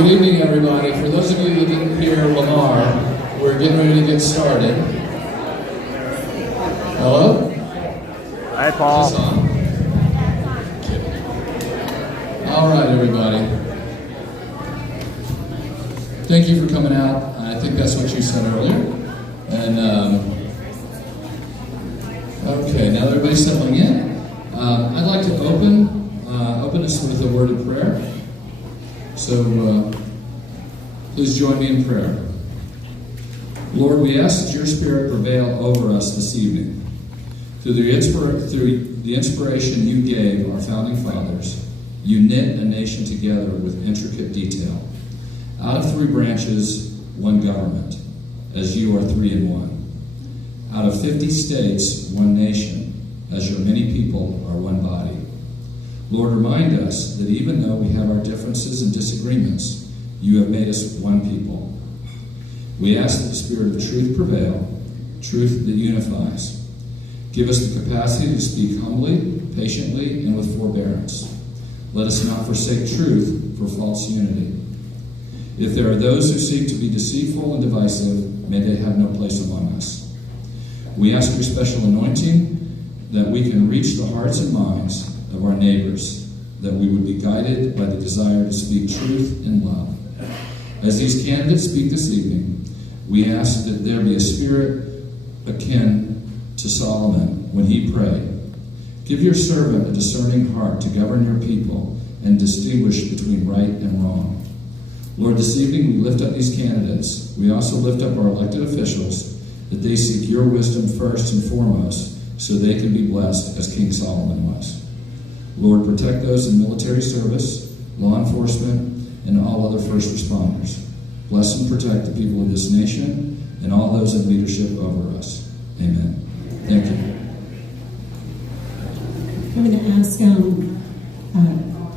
Good evening, everybody. For those of you that didn't hear Lamar, we're getting ready to get started. Hello? Hi, Paul. Is this on? All right, everybody. Thank you for coming out. I think that's what you said earlier. And, okay, now that everybody's settling in, I'd like to open us with a word of prayer. So, please join me in prayer. Lord, we ask that your Spirit prevail over us this evening. Through the inspiration you gave our founding fathers, you knit a nation together with intricate detail. Out of 3 branches, 1 government, as you are 3 in 1. Out of 50 states, 1 nation, as your many people are 1 body. Lord, remind us that even though we have our differences and disagreements, you have made us 1 people. We ask that the Spirit of truth prevail, truth that unifies. Give us the capacity to speak humbly, patiently, and with forbearance. Let us not forsake truth for false unity. If there are those who seek to be deceitful and divisive, may they have no place among us. We ask your special anointing that we can reach the hearts and minds of our neighbors, that we would be guided by the desire to speak truth in love. As these candidates speak this evening, we ask that there be a spirit akin to Solomon when he prayed. Give your servant a discerning heart to govern your people and distinguish between right and wrong. Lord, this evening we lift up these candidates. We also lift up our elected officials, that they seek your wisdom first and foremost, so they can be blessed as King Solomon was. Lord, protect those in military service, law enforcement, and all other first responders. Bless and protect the people of this nation and all those in leadership over us. Amen. Thank you. I'm going to ask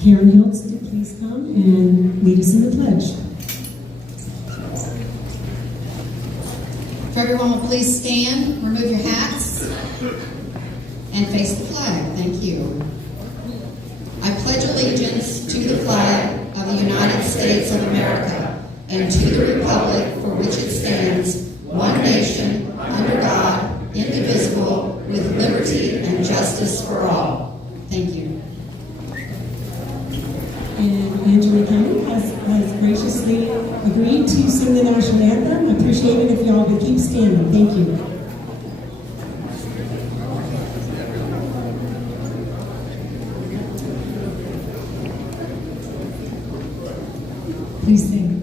Karen Hiltz to please come and lead us in the pledge. If everyone will please stand, remove your hats, and face the flag. Thank you. I pledge allegiance to the flag of the United States of America and to the republic for which it stands, one nation, under God, indivisible, with liberty and justice for all. Thank you. And Angela County has graciously agreed to sing the national anthem. I appreciate it if y'all would keep standing. Thank you. Please sing.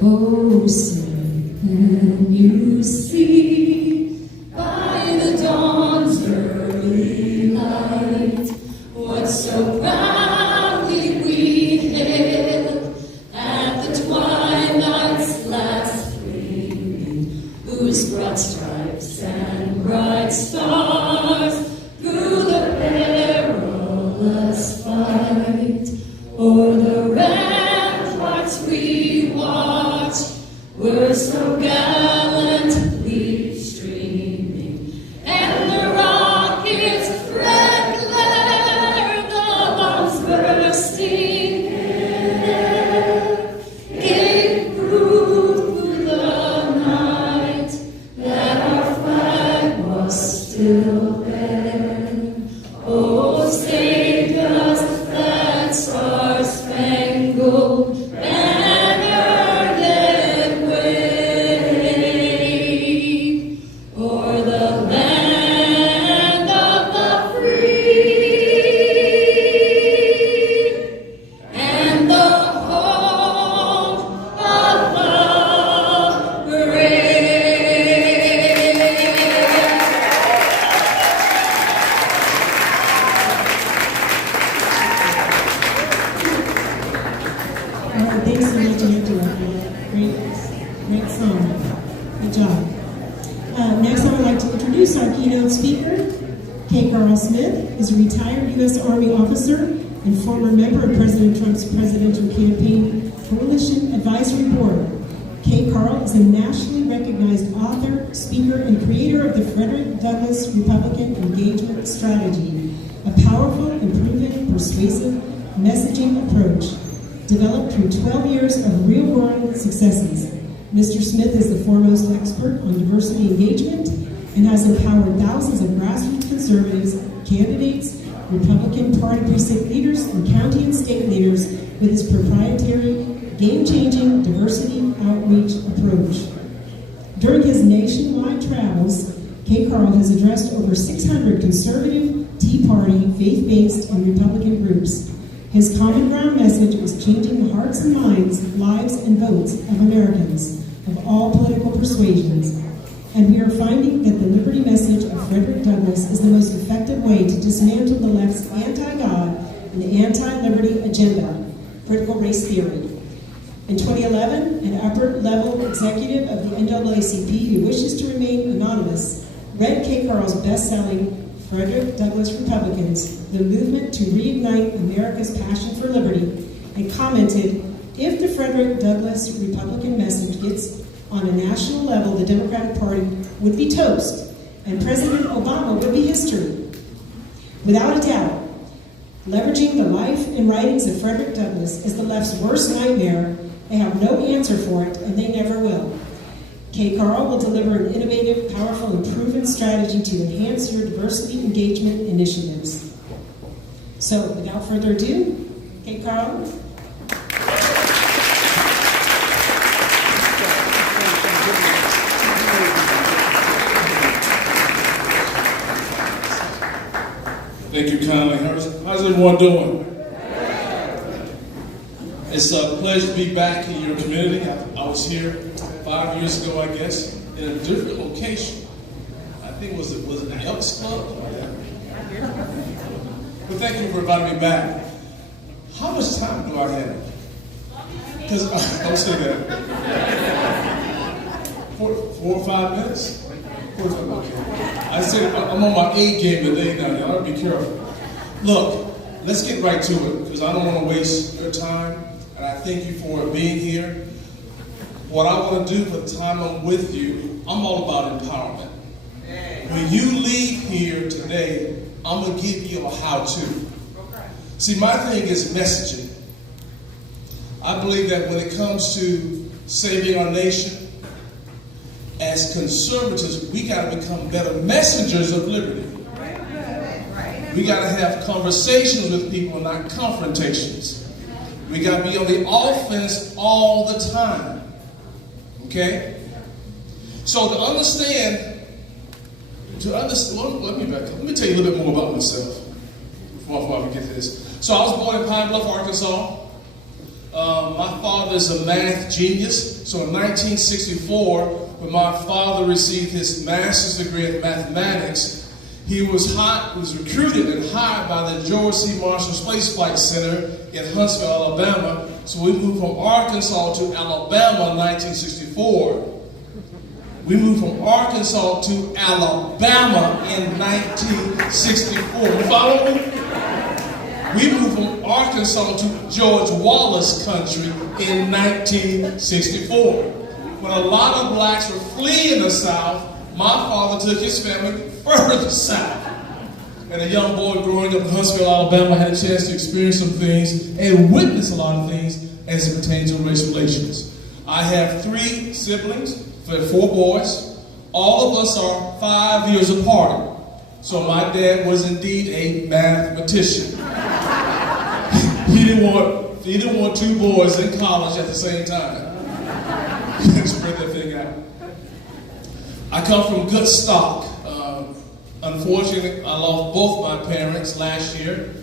Oh, sing and you see by the dawn's early light what so proudly we hailed at the twilight's last gleaming, whose broad stripes and bright stars through the perilous fight o'er the ramparts we watched were so gallantly streaming, and the rockets' red glare, the bombs bursting air, gave proof through the night that our flag was still there. Oh, saved us that star-spangled banner did wave o'er the land of the free and the home of the brave. Thanks so much, Angela. Great song. Good job. Next, I would like to introduce our keynote speaker. K. Carl Smith is a retired U.S. Army officer and former member of President Trump's presidential campaign Coalition Advisory Board. K. Carl is a nationally recognized author, speaker, and creator of the Frederick Douglass Republican Engagement Strategy, a powerful, improving, persuasive messaging approach. developed through 12 years of real-world successes. Mr. Smith is the foremost expert on diversity engagement and has empowered thousands of grassroots conservatives, candidates, Republican Party precinct leaders, and county and state leaders with his proprietary, game-changing diversity outreach approach. During his nationwide travels, K. Carl has addressed over 600 conservative, Tea Party, faith-based, and Republican groups. His common ground message is changing the hearts and minds, lives, and votes of Americans of all political persuasions. And we are finding that the liberty message of Frederick Douglass is the most effective way to dismantle the left's anti-God and anti-liberty agenda, critical race theory. In 2011, an upper-level executive of the NAACP who wishes to remain anonymous read K. Carl's best-selling Frederick Douglass Republicans, The Movement to Reignite America's Passion for Liberty, and commented, if the Frederick Douglass Republican message gets on a national level, the Democratic Party would be toast, and President Obama would be history. Without a doubt, leveraging the life and writings of Frederick Douglass is the left's worst nightmare. They have no answer for it, and they never will. K. Carl will deliver an innovative, powerful, and proven strategy to enhance your diversity engagement initiatives. So, without further ado, K. Carl. Thank you kindly. How's everyone doing? It's a pleasure to be back in your community. I was here 5 years ago, I guess, in a different location. I think was it the Elks Club? But thank you for inviting me back. How much time do I have? Because don't say that. 4 or 5 minutes? 4 or 5 minutes. Okay. I said I'm on my A game today now. Y'all gotta be careful. Look, let's get right to it because I don't want to waste your time. And I thank you for being here. What I want to do for the time I'm with you, I'm all about empowerment. When you leave here today, I'm going to give you a how-to. See, my thing is messaging. I believe that when it comes to saving our nation, as conservatives, we got to become better messengers of liberty. We got to have conversations with people, not confrontations. We got to be on the offense all the time. Okay? So to understand, well, let me back up. Let me tell you a little bit more about myself before I get to this. So I was born in Pine Bluff, Arkansas. My father is a math genius. So in 1964, when my father received his master's degree in mathematics, he was recruited and hired by the George C. Marshall Space Flight Center in Huntsville, Alabama. So we moved from Arkansas to Alabama in 1964. We moved from Arkansas to Alabama in 1964. You follow me? We moved from Arkansas to George Wallace country in 1964. When a lot of blacks were fleeing the South, my father took his family further south. And a young boy growing up in Huntsville, Alabama had a chance to experience some things and witness a lot of things as it pertains to race relations. I have 3 siblings, 4 boys. All of us are 5 years apart. So my dad was indeed a mathematician. He didn't want 2 boys in college at the same time. Spread that thing out. I come from good stock. Unfortunately, I lost both my parents last year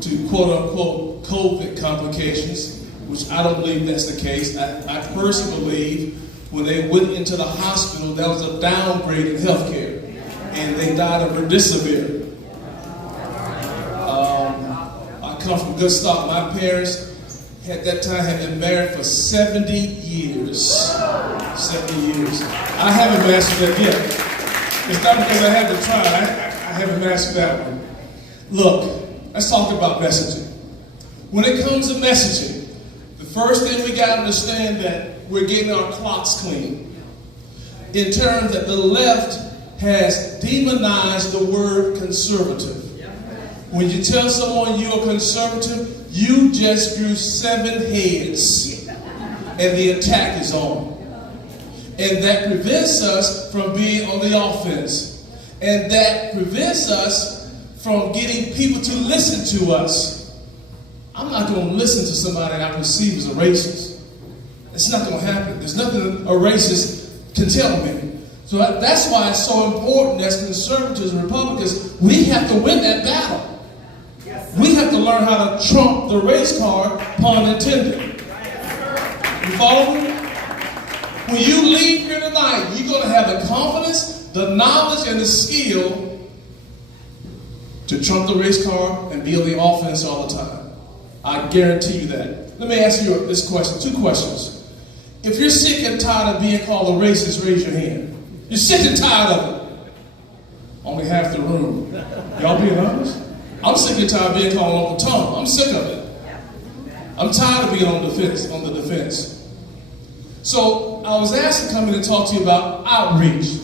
to quote-unquote COVID complications, which I don't believe that's the case. I personally believe when they went into the hospital, that was a downgrade in healthcare, and they died of remdesivir. I come from good stock. My parents at that time had been married for 70 years. 70 years. I haven't mastered that yet. It's not because I haven't tried. I haven't mastered that one. Look, let's talk about messaging. When it comes to messaging, the first thing we got to understand that we're getting our clocks clean. In terms that the left has demonized the word conservative. When you tell someone you're conservative, you just grew 7 heads, and the attack is on. And that prevents us from being on the offense. And that prevents us from getting people to listen to us. I'm not going to listen to somebody I perceive as a racist. It's not going to happen. There's nothing a racist can tell me. So that's why it's so important as conservatives and Republicans, we have to win that battle. We have to learn how to trump the race card, pun intended. You follow me? When you leave here tonight, you're going to have the confidence, the knowledge, and the skill to trump the race card and be on the offense all the time. I guarantee you that. Let me ask you this question, 2 questions. If you're sick and tired of being called a racist, raise your hand. You're sick and tired of it. Only half the room. Y'all being honest? I'm sick and tired of being called Uncle Tom. I'm sick of it. I'm tired of being on the defense. So I was asked to come in and talk to you about outreach.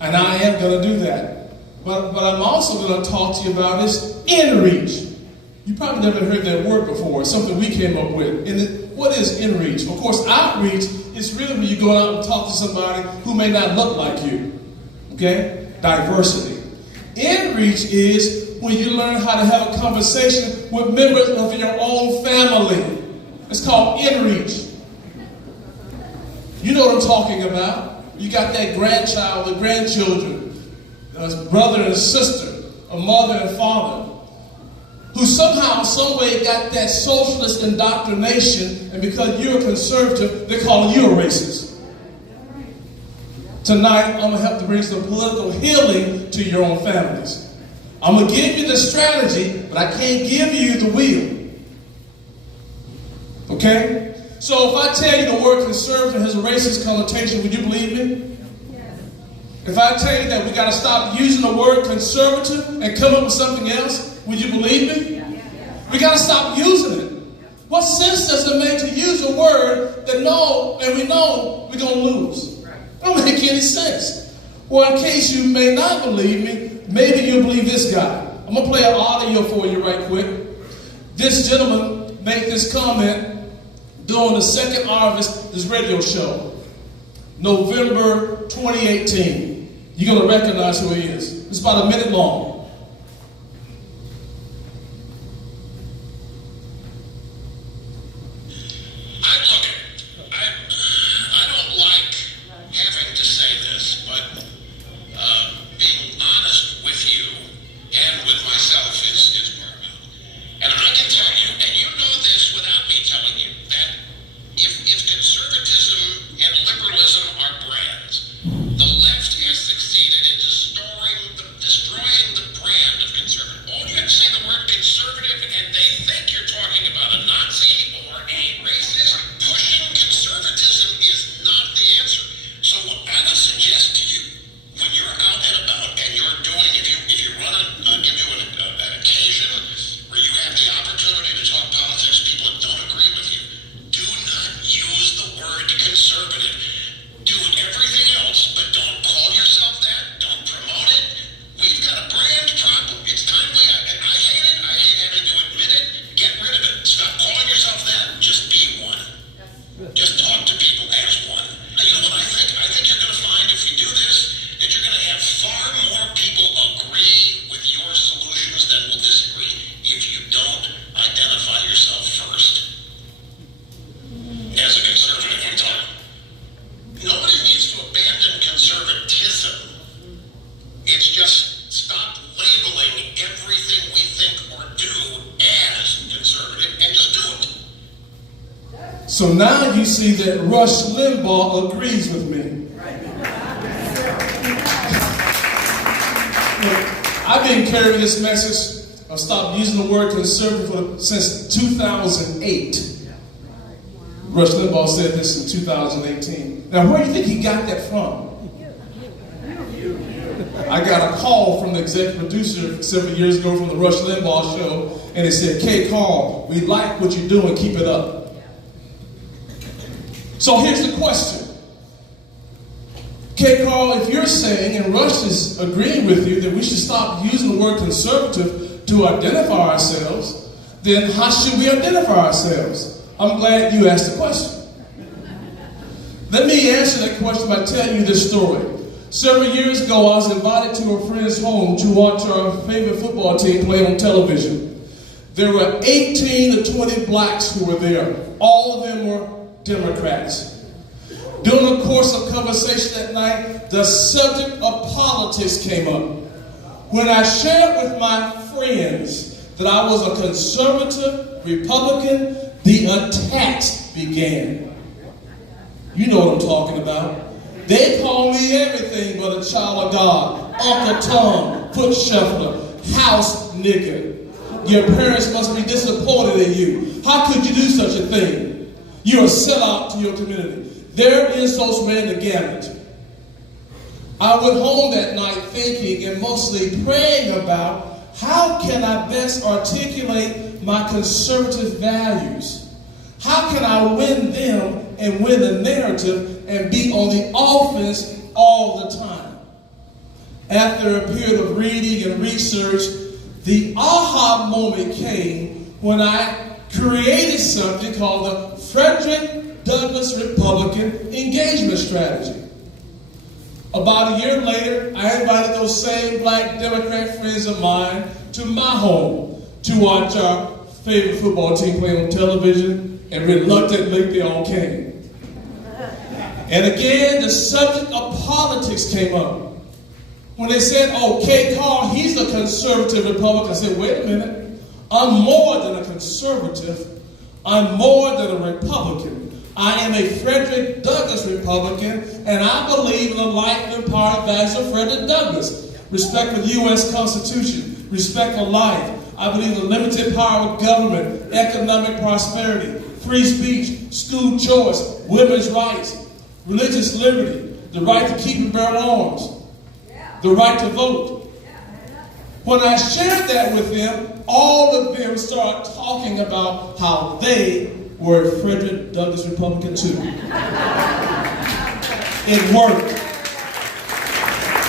And I am going to do that. But I'm also going to talk to you about is in-reach. You probably never heard that word before. It's something we came up with. And what is in-reach? Of course, outreach is really when you go out and talk to somebody who may not look like you. Okay? Diversity. In-reach is when you learn how to have a conversation with members of your own family. It's called in-reach. You know what I'm talking about. You got that grandchild, the grandchildren, a brother and a sister, a mother and father, who somehow, some way got that socialist indoctrination, and because you're a conservative, they're calling you a racist. Tonight, I'm going to help to bring some political healing to your own families. I'm going to give you the strategy, but I can't give you the wheel. Okay? So if I tell you the word conservative has a racist connotation, would you believe me? Yes. If I tell you that we got to stop using the word conservative and come up with something else, would you believe me? Yes. We got to stop using it. What sense does it make to use a word that we know we're going to lose? It don't make any sense. Well, in case you may not believe me, maybe you'll believe this guy. I'm going to play an audio for you right quick. This gentleman made this comment during the Second Harvest, this radio show, November 2018. You're going to recognize who he is. It's about a minute long. I don't like having to say this, but being honest with you and with myself is paramount. And I can tell you, and you know this without me telling you, that if conservatism and liberalism are brands, the left has succeeded in destroying the brand of conservative. All you have to say the word conservative and they think you're talking about a Nazi or a racist. Pushing conservatism is not the answer. So what I would suggest to you, when you're out and about and you're doing, if you run give you an occasion where you have the opportunity to talk politics to people that don't agree with you, do not use the word conservative. Do everything else, but don't call yourself that. Don't promote it. We've got a brand problem. It's time and I hate it. I hate having to admit it. Get rid of it. Stop calling yourself that. Just be one. Just talk to people as one. Now, you know what I think? I think you're going to find if you do this, that you're going to have far more people agree with your solutions than will disagree if you don't identify yourself first. As a conservative, you're talking. Nobody needs to abandon conservatism. It's just stop labeling everything we think or do as conservative and just do it. So now you see that Rush Limbaugh agrees with me. Look, I've been carrying this message of stop using the word conservative since 2008. Rush Limbaugh said this in 2018. Now, where do you think he got that from? I got a call from the executive producer several years ago from the Rush Limbaugh show, and it said, "K. Carl, we like what you're doing, keep it up." So here's the question. K. Carl, if you're saying, and Rush is agreeing with you, that we should stop using the word conservative to to identify ourselves, then how should we identify ourselves? I'm glad you asked the question. Let me answer that question by telling you this story. Several years ago, I was invited to a friend's home to watch our favorite football team play on television. There were 18 to 20 blacks who were there. All of them were Democrats. During the course of conversation that night, the subject of politics came up. When I shared with my friends that I was a conservative Republican, the attacks began. You know what I'm talking about. They call me everything but a child of God. Uncle Tom, foot shuffler, house nigger. Your parents must be disappointed in you. How could you do such a thing? You're a sellout to your community. Their insults ran the gamut. I went home that night thinking and mostly praying about how can I best articulate my conservative values? How can I win them and win the narrative and be on the offense all the time? After a period of reading and research, the aha moment came when I created something called the Frederick Douglass Republican Engagement Strategy. About a year later, I invited those same black Democrat friends of mine to my home to watch our favorite football team play on television, and reluctantly they all came. And again, the subject of politics came up. When they said, oh, Kay Carr, he's a conservative Republican, I said, wait a minute. I'm more than a conservative. I'm more than a Republican. I am a Frederick Douglass Republican, and I believe in the life and power values of Frederick Douglass. Respect for the U.S. Constitution, respect for life. I believe in the limited power of government, economic prosperity, free speech, school choice, women's rights, religious liberty, the right to keep and bear arms, the right to vote. When I shared that with them, all of them started talking about how they were a Frederick Douglass Republican too. It worked.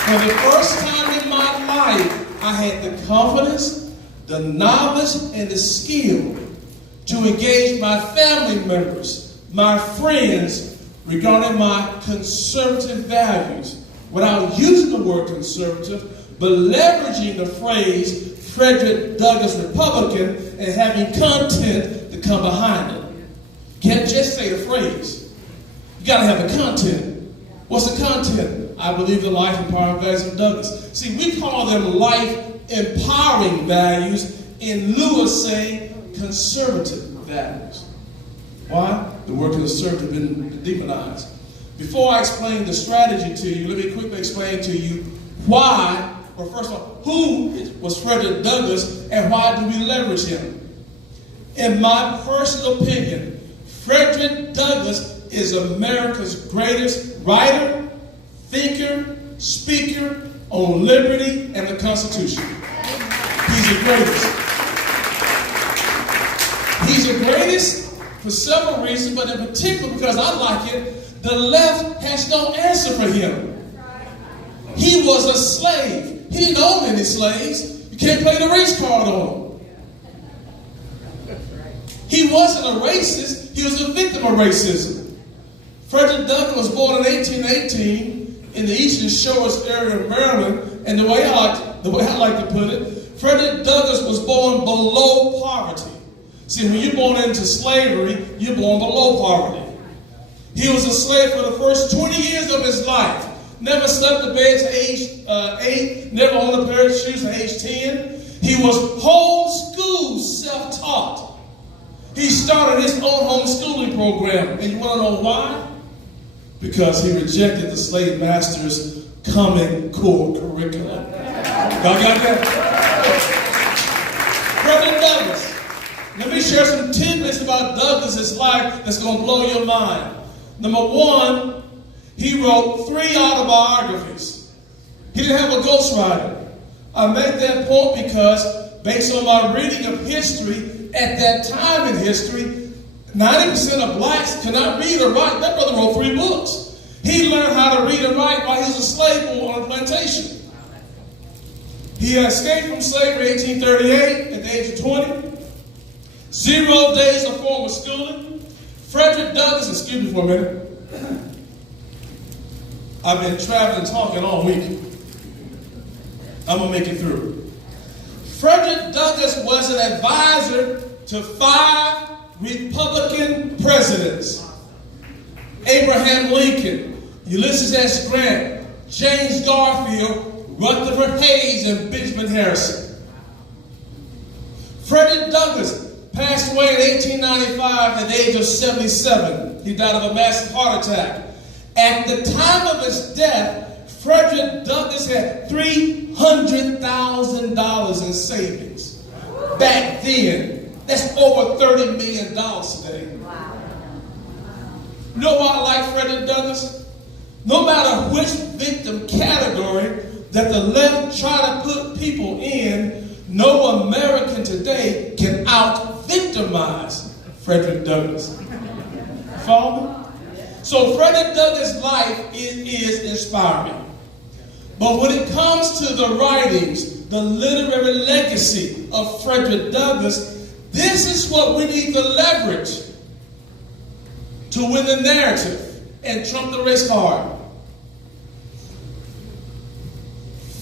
For the first time in my life, I had the confidence, the knowledge, and the skill to engage my family members, my friends, regarding my conservative values, without using the word conservative, but leveraging the phrase Frederick Douglass Republican and having content to come behind it. You can't just say the phrase. You got to have the content. What's the content? I believe the life and power values of Douglass. See, we call them life empowering values in lieu of saying conservative values. Why? The word conservative has been demonized. Before I explain the strategy to you, let me quickly explain to you why, or first of all, who was Frederick Douglass and why do we leverage him? In my personal opinion, Frederick Douglass is America's greatest writer, thinker, speaker on liberty and the Constitution. He's the greatest. He's the greatest for several reasons, but in particular because I like it, the left has no answer for him. He was a slave. He didn't own any slaves. You can't play the race card on him. He wasn't a racist. He was a victim of racism. Frederick Douglass was born in 1818 in the Eastern Shores area of Maryland, and the way I like to put it, Frederick Douglass was born below poverty. See, when you're born into slavery, you're born below poverty. He was a slave for the first 20 years of his life. Never slept in bed to age 8, never owned a pair of shoes to age 10. He was homeschooled, self-taught. He started his own homeschooling program. And you want to know why? Because he rejected the slave master's Common Core curriculum. Y'all got that? Frederick Douglass. Let me share some tidbits about Douglass's life that's going to blow your mind. Number one, he wrote 3 autobiographies. He didn't have a ghostwriter. I make that point because based on my reading of history, at that time in history, 90% of blacks cannot read or write. That brother wrote 3 books. He learned how to read and write while he was a slave on a plantation. He had escaped from slavery in 1838 at the age of 20. 0 days of formal schooling. Frederick Douglass, excuse me for a minute. I've been traveling, talking all week. I'm going to make it through. Frederick Douglass was an advisor to 5 Republican presidents. Abraham Lincoln, Ulysses S. Grant, James Garfield, Rutherford Hayes, and Benjamin Harrison. Frederick Douglass passed away in 1895 at the age of 77. He died of a massive heart attack. At the time of his death, Frederick Douglass had $300,000 in savings. Back then, that's over $30 million today. You know why I like Frederick Douglass? No matter which victim category that the left try to put people in, no American today can out-victimize Frederick Douglass. Follow me? So Frederick Douglass' life is inspiring. But when it comes to the writings, the literary legacy of Frederick Douglass, this is what we need to leverage to win the narrative and trump the race card.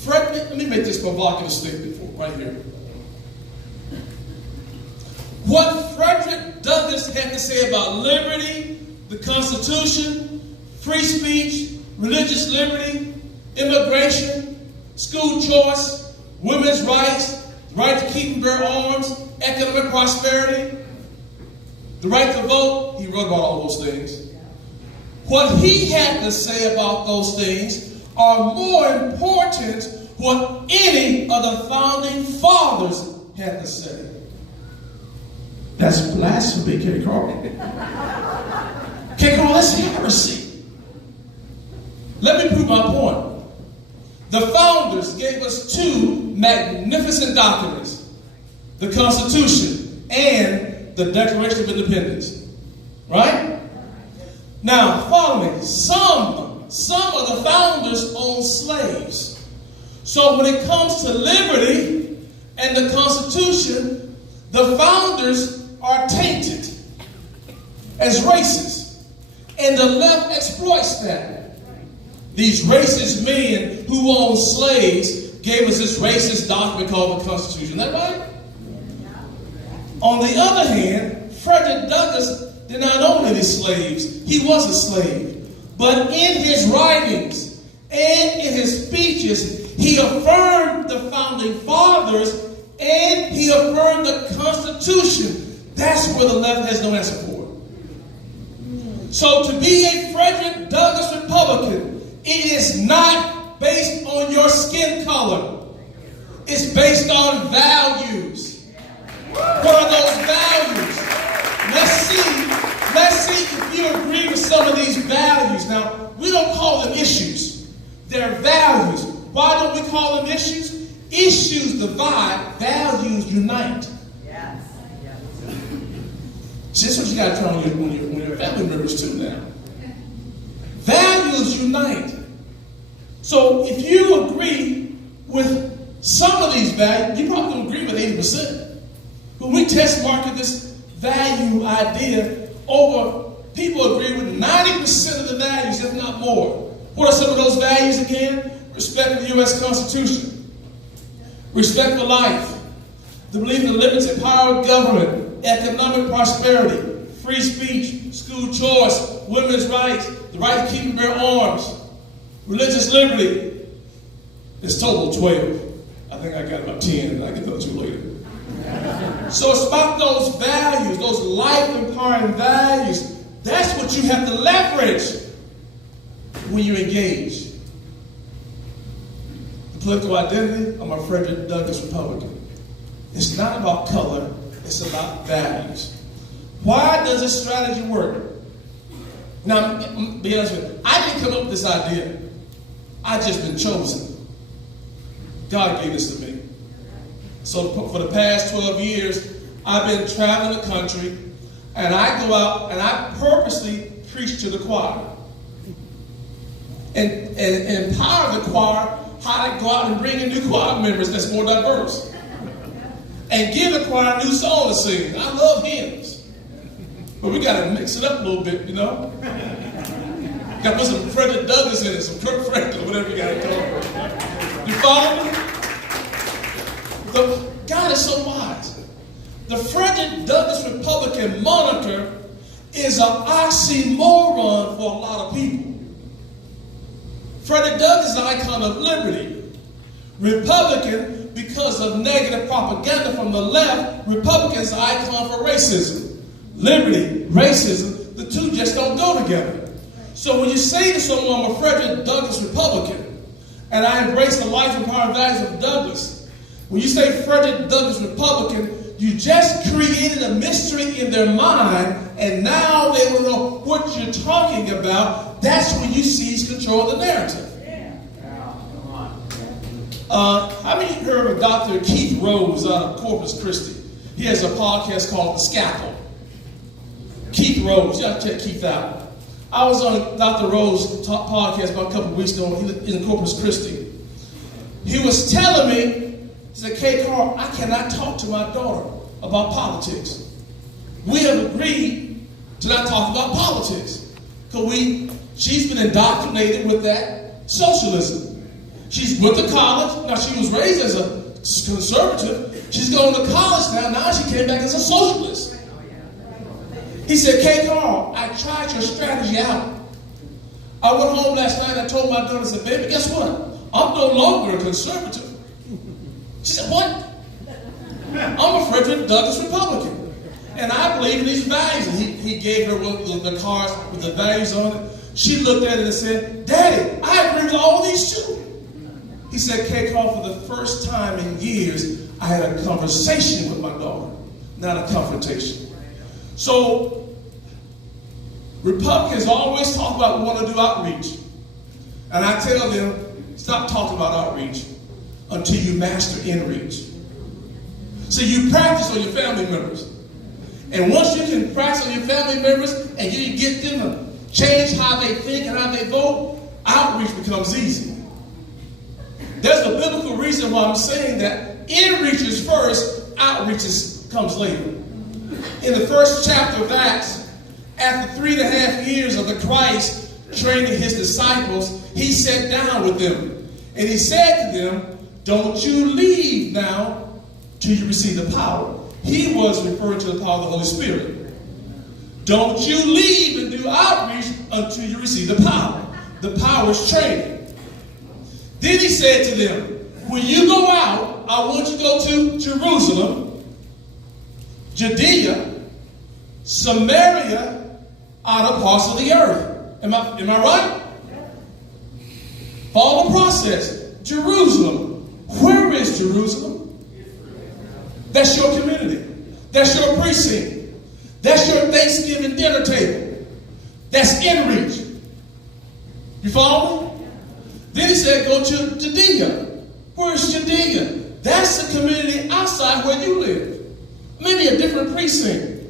Let me make this provocative statement right here. What Frederick Douglass had to say about liberty, the Constitution, free speech, religious liberty, immigration, school choice, women's rights, the right to keep and bear arms, economic prosperity, the right to vote, he wrote about all those things. What he had to say about those things are more important what any of the founding fathers had to say. That's blasphemy, K. Carl. K. Carl, that's heresy. Let me prove my point. The founders gave us 2 magnificent documents, the Constitution and the Declaration of Independence. Right? Now, follow me. Some of the founders owned slaves. So when it comes to liberty and the Constitution, the founders are tainted as racist. And the left exploits that. These racist men who owned slaves gave us this racist document called the Constitution. Isn't that right? On the other hand, Frederick Douglass did not own any slaves. He was a slave. But in his writings and in his speeches, he affirmed the founding fathers and he affirmed the Constitution. That's where the left has no answer for. So to be a Frederick Douglass Republican, it is not based on your skin color. It's based on values. What are those values? Let's see if you agree with some of these values. Now, we don't call them issues. They're values. Why don't we call them issues? Issues divide, values unite. Yes. See, that's what you got to try on your family members too now. Values unite. So if you agree with some of these values, you probably don't agree with 80%. When we test market this value idea, people agree with 90% of the values, if not more. What are some of those values again? Respect for the U.S. Constitution. Respect for life. The belief in the limited power of government, economic prosperity, free speech, school choice, women's rights, the right to keep and bear arms, religious liberty. It's total 12. I think I got about 10, and I can tell you later. So it's about those values, those life-empowering values. That's what you have to leverage when you engage. The political identity, I'm a Frederick Douglass Republican. It's not about color, it's about values. Why does this strategy work? Now, be honest with you, I didn't come up with this idea. I've just been chosen. God gave this to me. So for the past 12 years, I've been traveling the country, and I go out and I purposely preach to the choir. And empower the choir how to go out and bring in new choir members that's more diverse. And give the choir a new song to sing. I love hymns. But we got to mix it up a little bit, you know? Got to put some Frederick Douglass in it, some Kirk Franklin, whatever you got to call it. You follow me? God is so wise. The Frederick Douglass Republican moniker is an oxymoron for a lot of people. Frederick Douglass is an icon of liberty. Republican, because of negative propaganda from the left, Republican is an icon for racism. Liberty, racism, the two just don't go together. So when you say to someone, I'm a Frederick Douglass Republican, and I embrace the life and power values of Douglass, when you say Frederick Douglass Republican, you just created a mystery in their mind, and now they don't know what you're talking about. That's when you seize control of the narrative. How many heard of Dr. Keith Rose out of Corpus Christi? He has a podcast called The Scalpel. Keith Rose, you have to check Keith out. I was on Dr. Rose's podcast about a couple of weeks ago in Corpus Christi. He was telling me, he said, Kay Carl, I cannot talk to my daughter about politics. We have agreed to not talk about politics because she's been indoctrinated with that socialism. She's went to college. Now, she was raised as a conservative. She's going to college now. Now she came back as a socialist. He said, Kay Carl, I tried your strategy out. I went home last night and I told my daughter, I said, baby, guess what? I'm no longer a conservative. She said, what? I'm a Frederick Douglass Republican. And I believe in these values. And he gave her the cards with the values on it. She looked at it and said, Daddy, I agree with all these too. He said, Kay Carl, for the first time in years, I had a conversation with my daughter, not a confrontation. So, Republicans always talk about we want to do outreach. And I tell them, stop talking about outreach until you master inreach. So you practice on your family members. And once you can practice on your family members and you can get them to change how they think and how they vote, outreach becomes easy. There's a biblical reason why I'm saying that inreach is first, outreach comes later. In the first chapter of Acts, after 3.5 years of the Christ training his disciples, he sat down with them. And he said to them, don't you leave now till you receive the power. He was referring to the power of the Holy Spirit. Don't you leave and do outreach until you receive the power. The power is training. Then he said to them, when you go out, I want you to go to Jerusalem, Judea, Samaria, other parts of the earth. Am I right? Follow the process. Jerusalem. Where is Jerusalem? That's your community. That's your precinct. That's your Thanksgiving dinner table. That's in reach. You follow me? Then he said, go to Judea. Where's Judea? That's the community outside where you live. Maybe a different precinct.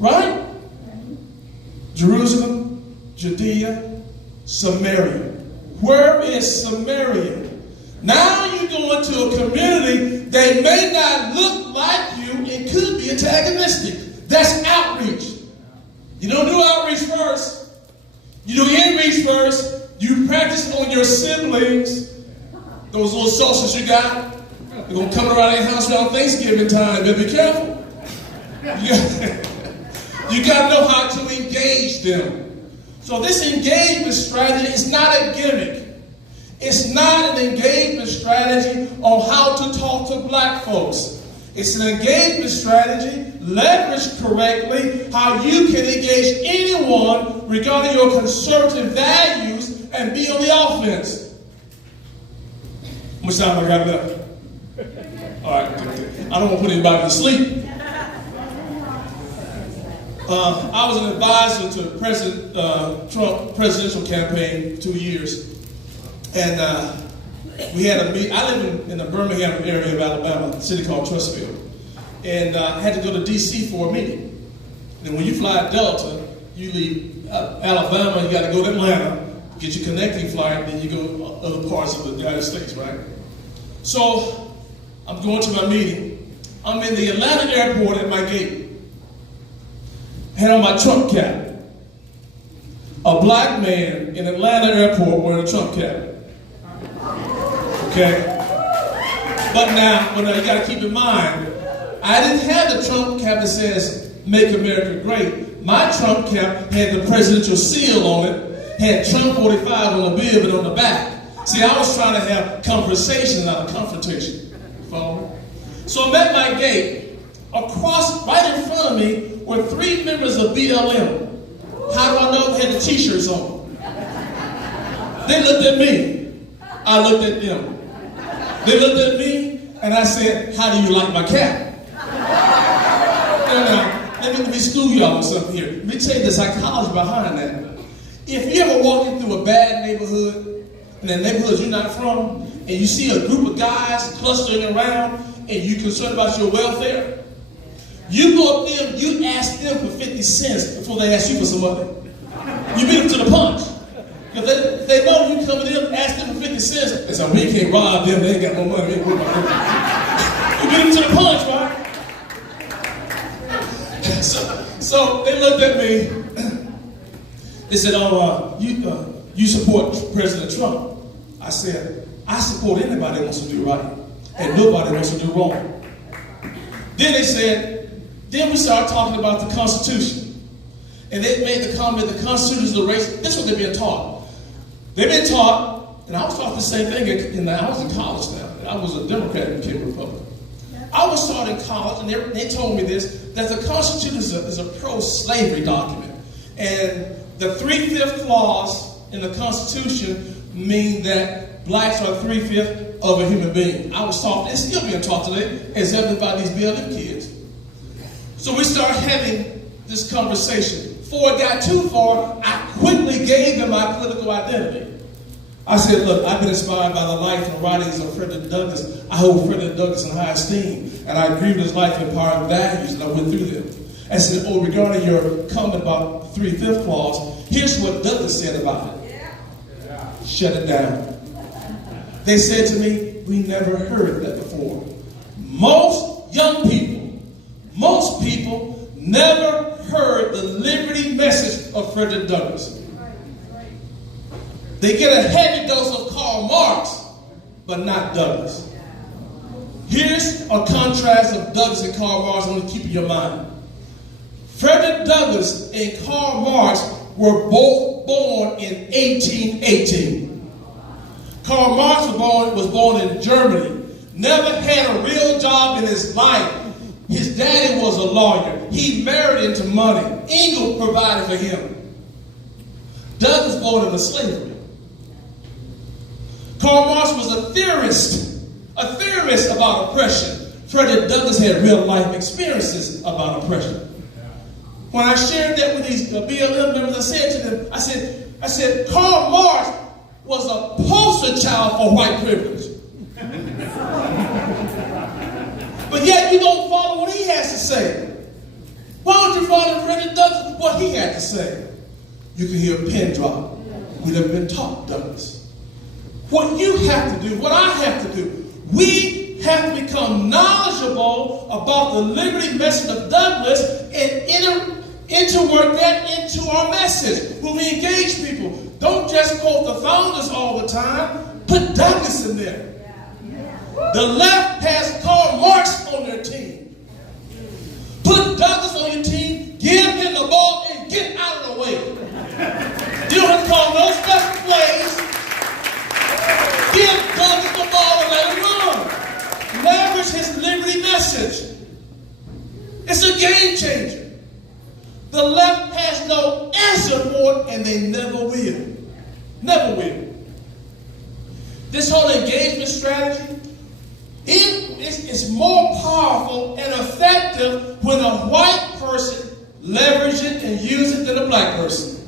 Right? Jerusalem, Judea, Samaria. Where is Samaria? Now you go into a community that may not look like you and could be antagonistic. That's outreach. You don't do outreach first. You do inreach first. You practice on your siblings. Those little sausage you got. They're going to come around your house around Thanksgiving time. But be careful. You got to know how to engage them. So this engagement strategy is not a gimmick. It's not an engagement strategy on how to talk to black folks. It's an engagement strategy, leveraged correctly, how you can engage anyone regarding your conservative values and be on the offense. How much time I got left? All right. I don't want to put anybody to sleep. I was an advisor to President Trump presidential campaign 2 years. And we had a meeting. I live in the Birmingham area of Alabama, a city called Trussville. And I had to go to D.C. for a meeting. And when you fly Delta, you leave Alabama, you got to go to Atlanta, get your connecting flight, then you go to other parts of the United States, right? So I'm going to my meeting. I'm in the Atlanta airport at my gate. Had on my Trump cap. A black man in Atlanta airport wearing a Trump cap. Okay? But now you gotta keep in mind, I didn't have the Trump cap that says, Make America Great. My Trump cap had the presidential seal on it, had Trump 45 on the bib and on the back. See, I was trying to have conversation, not a confrontation. Follow me? So I'm at my gate. Across, right in front of me, were 3 members of BLM. How do I know they had the t-shirts on? They looked at me. I looked at them. They looked at me, and I said, how do you like my cap? Now, let me school y'all on something here. Let me tell you the psychology behind that. If you ever walking through a bad neighborhood, in the neighborhood you're not from, and you see a group of guys clustering around, and you're concerned about your welfare, you go up there, you ask them for 50 cents before they ask you for some money. You beat them to the punch. If they know you coming in, ask them for 50 cents, they say, we can't rob them, they ain't got no money. You beat them to the punch, right? So they looked at me. They said, you support President Trump. I said, I support anybody that wants to do right, and nobody wants to do wrong. Then they said, then we started talking about the Constitution. And they made the comment, the Constitution is a race. This is what they've been taught. They've been taught, and I was taught the same thing, I was in college now. I was a Democrat and became a Republican. I was taught in college, and they told me this, that the Constitution is a pro-slavery document. And the 3/5 clause in the Constitution mean that blacks are 3/5 of a human being. I was taught, it's still being taught today, except by these BLM kids. So we started having this conversation. Before it got too far, I quickly gave them my political identity. I said, look, I've been inspired by the life and writings of Frederick Douglass. I hold Frederick Douglass in high esteem, and I agree with his life and power values, and I went through them. I said, regarding your comment about the 3/5 clause, here's what Douglass said about it. Shut it down. They said to me, we never heard that before. Most young people never heard the liberty message of Frederick Douglass. They get a heavy dose of Karl Marx, but not Douglass. Here's a contrast of Douglass and Karl Marx I want to keep in your mind. Frederick Douglass and Karl Marx were both born in 1818. Karl Marx was born in Germany, never had a real job in his life. His daddy was a lawyer. He married into money. Engel provided for him. Douglass born into slavery. Karl Marx was a theorist about oppression. Frederick Douglass had real life experiences about oppression. When I shared that with these BLM members, I said to them, I said, Karl Marx was a poster child for white privilege. But yet you don't follow what he has to say. Why don't you follow Frederick Douglass, what he had to say? You can hear a pin drop. We've never been taught Douglass. What you have to do, what I have to do, we have to become knowledgeable about the liberty message of Douglass and interwork that into our message. When we engage people, don't just quote the founders all the time. Put Douglass in there. The left has Karl Marx on their team. Put Douglass on your team, give him the ball, and get out of the way. You don't have to call no special plays. Give Douglass the ball and let him run. Leverage his liberty message. It's a game changer. The left has no answer for it, and they never will. Never will. This whole engagement strategy, it's more powerful and effective when a white person leverages it and uses it than a black person.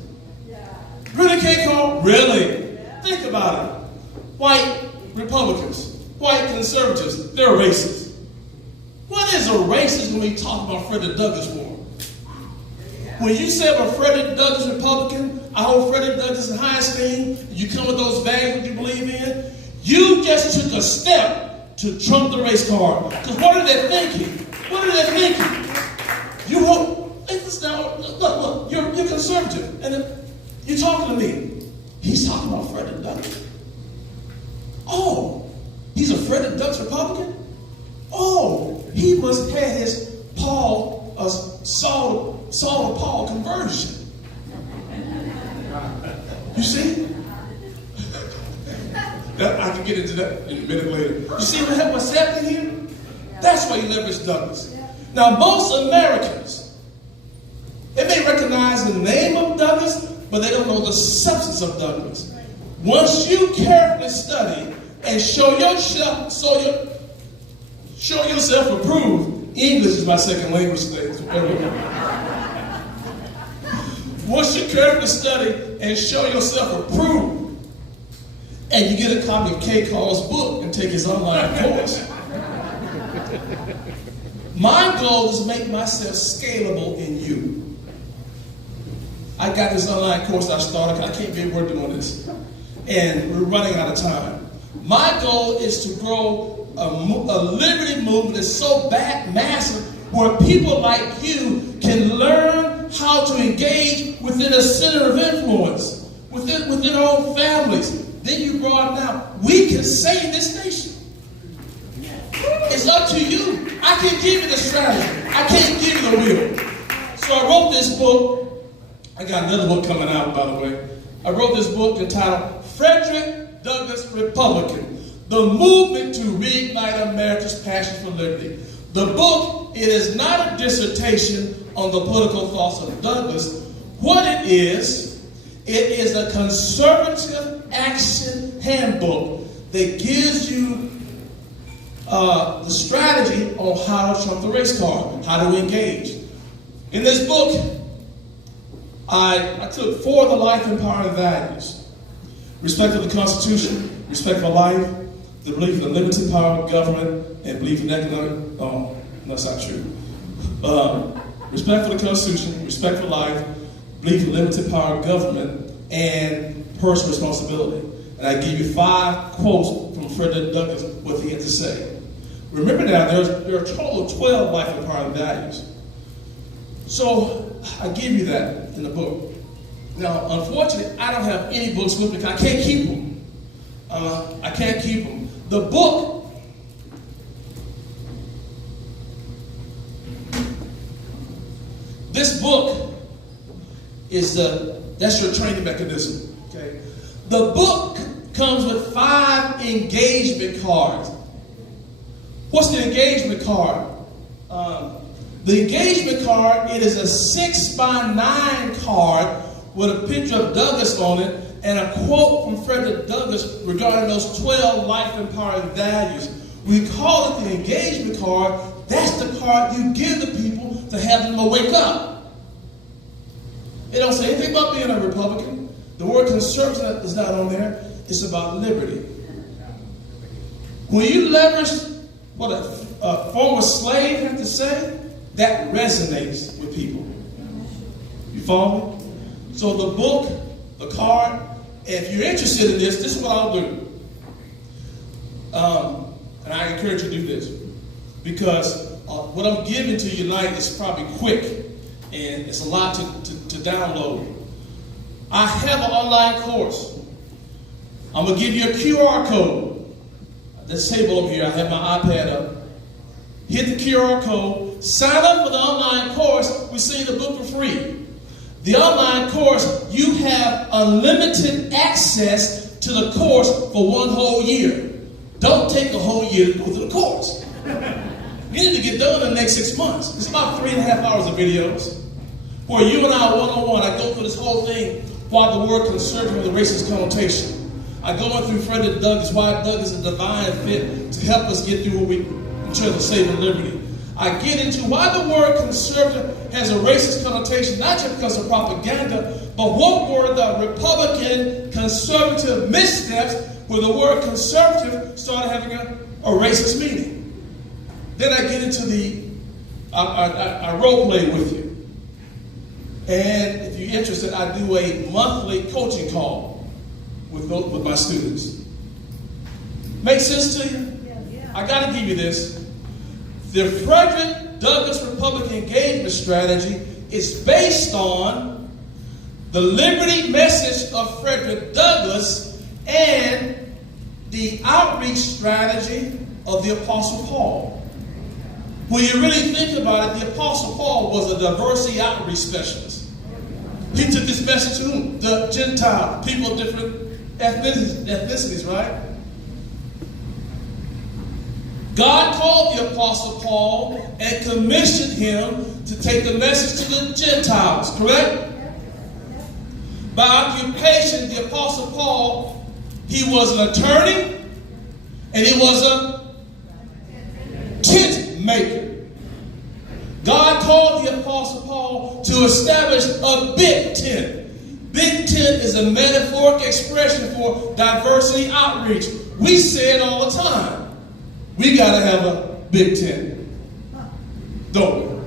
Really, K-Call? Really? Think about it. White Republicans, white conservatives, they're racist. What is a racist when we talk about Frederick Douglass for? When you say I'm a Frederick Douglass Republican, I hold Frederick Douglass in high esteem. You come with those values that you believe in. You just took a step to trump the race card. Because what are they thinking? What are they thinking? You hold, look, you're conservative. And then you're talking to me. He's talking about Frederick Douglass. Oh, he's a Frederick Douglass Republican? Oh, he must have had his Saul to Paul conversion. You see? I can get into that in a minute later. You see what's happening here? That's why you leverage Douglass. Now, most Americans, they may recognize the name of Douglass, but they don't know the substance of Douglass. Once you carefully study and show yourself approved, English is my second language today. Once you carefully study and show yourself approved, and you get a copy of K. Carl's book and take his online course, my goal is to make myself scalable in you. I got this online course I started. I can't be working on this. And we're running out of time. My goal is to grow a liberty movement that's so massive where people like you can learn how to engage within a center of influence, within our own families. Then you brought down, we can save this nation. It's up to you. I can't give you the strategy. I can't give you the will. So I wrote this book. I got another book coming out, by the way. I wrote this book entitled Frederick Douglass Republican, the movement to reignite America's passion for liberty. The book, it is not a dissertation on the political thoughts of Douglass. What it is a conservative action handbook that gives you the strategy on how to trump the race card, how to engage. In this book, I took 4 of the life empowering values: respect for the Constitution, respect for life, the belief in the limited power of government, and belief in economic. Oh, that's not true. Respect for the Constitution, respect for life, belief in limited power of government, and personal responsibility. And I give you 5 quotes from Frederick Douglass, what he had to say. Remember now, there are a total of 12 life empowering values. So I give you that in the book. Now, unfortunately, I don't have any books with me because I can't keep them. I can't keep them. The book, this book is that's your training mechanism. Okay, the book comes with 5 engagement cards. What's the engagement card? The engagement card, it is a 6x9 card with a picture of Douglass on it and a quote from Frederick Douglass regarding those 12 life empowering values. We call it the engagement card. That's the card you give the people to have them wake up. It don't say anything about being a Republican. The word conservative is not on there. It's about liberty. When you leverage what a former slave had to say, that resonates with people. You follow me? So the book, the card, if you're interested in this is what I'll do. And I encourage you to do this. Because what I'm giving to you tonight is probably quick. And it's a lot to download. I have an online course. I'm going to give you a QR code. This table over here, I have my iPad up. Hit the QR code, sign up for the online course, we send you the book for free. The online course, you have unlimited access to the course for 1 whole year. Don't take a whole year to go through the course. You need to get done in the next 6 months. It's about 3.5 hours of videos where you and I one-on-one, I go through this whole thing while the word conservative with a racist connotation. I go through Frederick Douglass, why Douglass is a divine fit to help us get through what we in terms of saving liberty. I get into why the word conservative has a racist connotation, not just because of propaganda, but what were the Republican conservative missteps where the word conservative started having a racist meaning. Then I get into I role play with you. And if if you're interested, I do a monthly coaching call with my students. Make sense to you? I got to give you this. The Frederick Douglass Republican Engagement Strategy is based on the liberty message of Frederick Douglass and the outreach strategy of the Apostle Paul. When you really think about it, the Apostle Paul was a diversity outreach specialist. He took this message to whom? The Gentile, people of different ethnicities, right? God called the Apostle Paul and commissioned him to take the message to the Gentiles, correct? By occupation, the Apostle Paul, he was an attorney and he was a tent maker. God called the Apostle Paul to establish a big tent. Big tent is a metaphoric expression for diversity outreach. We say it all the time. We got to have a big tent, don't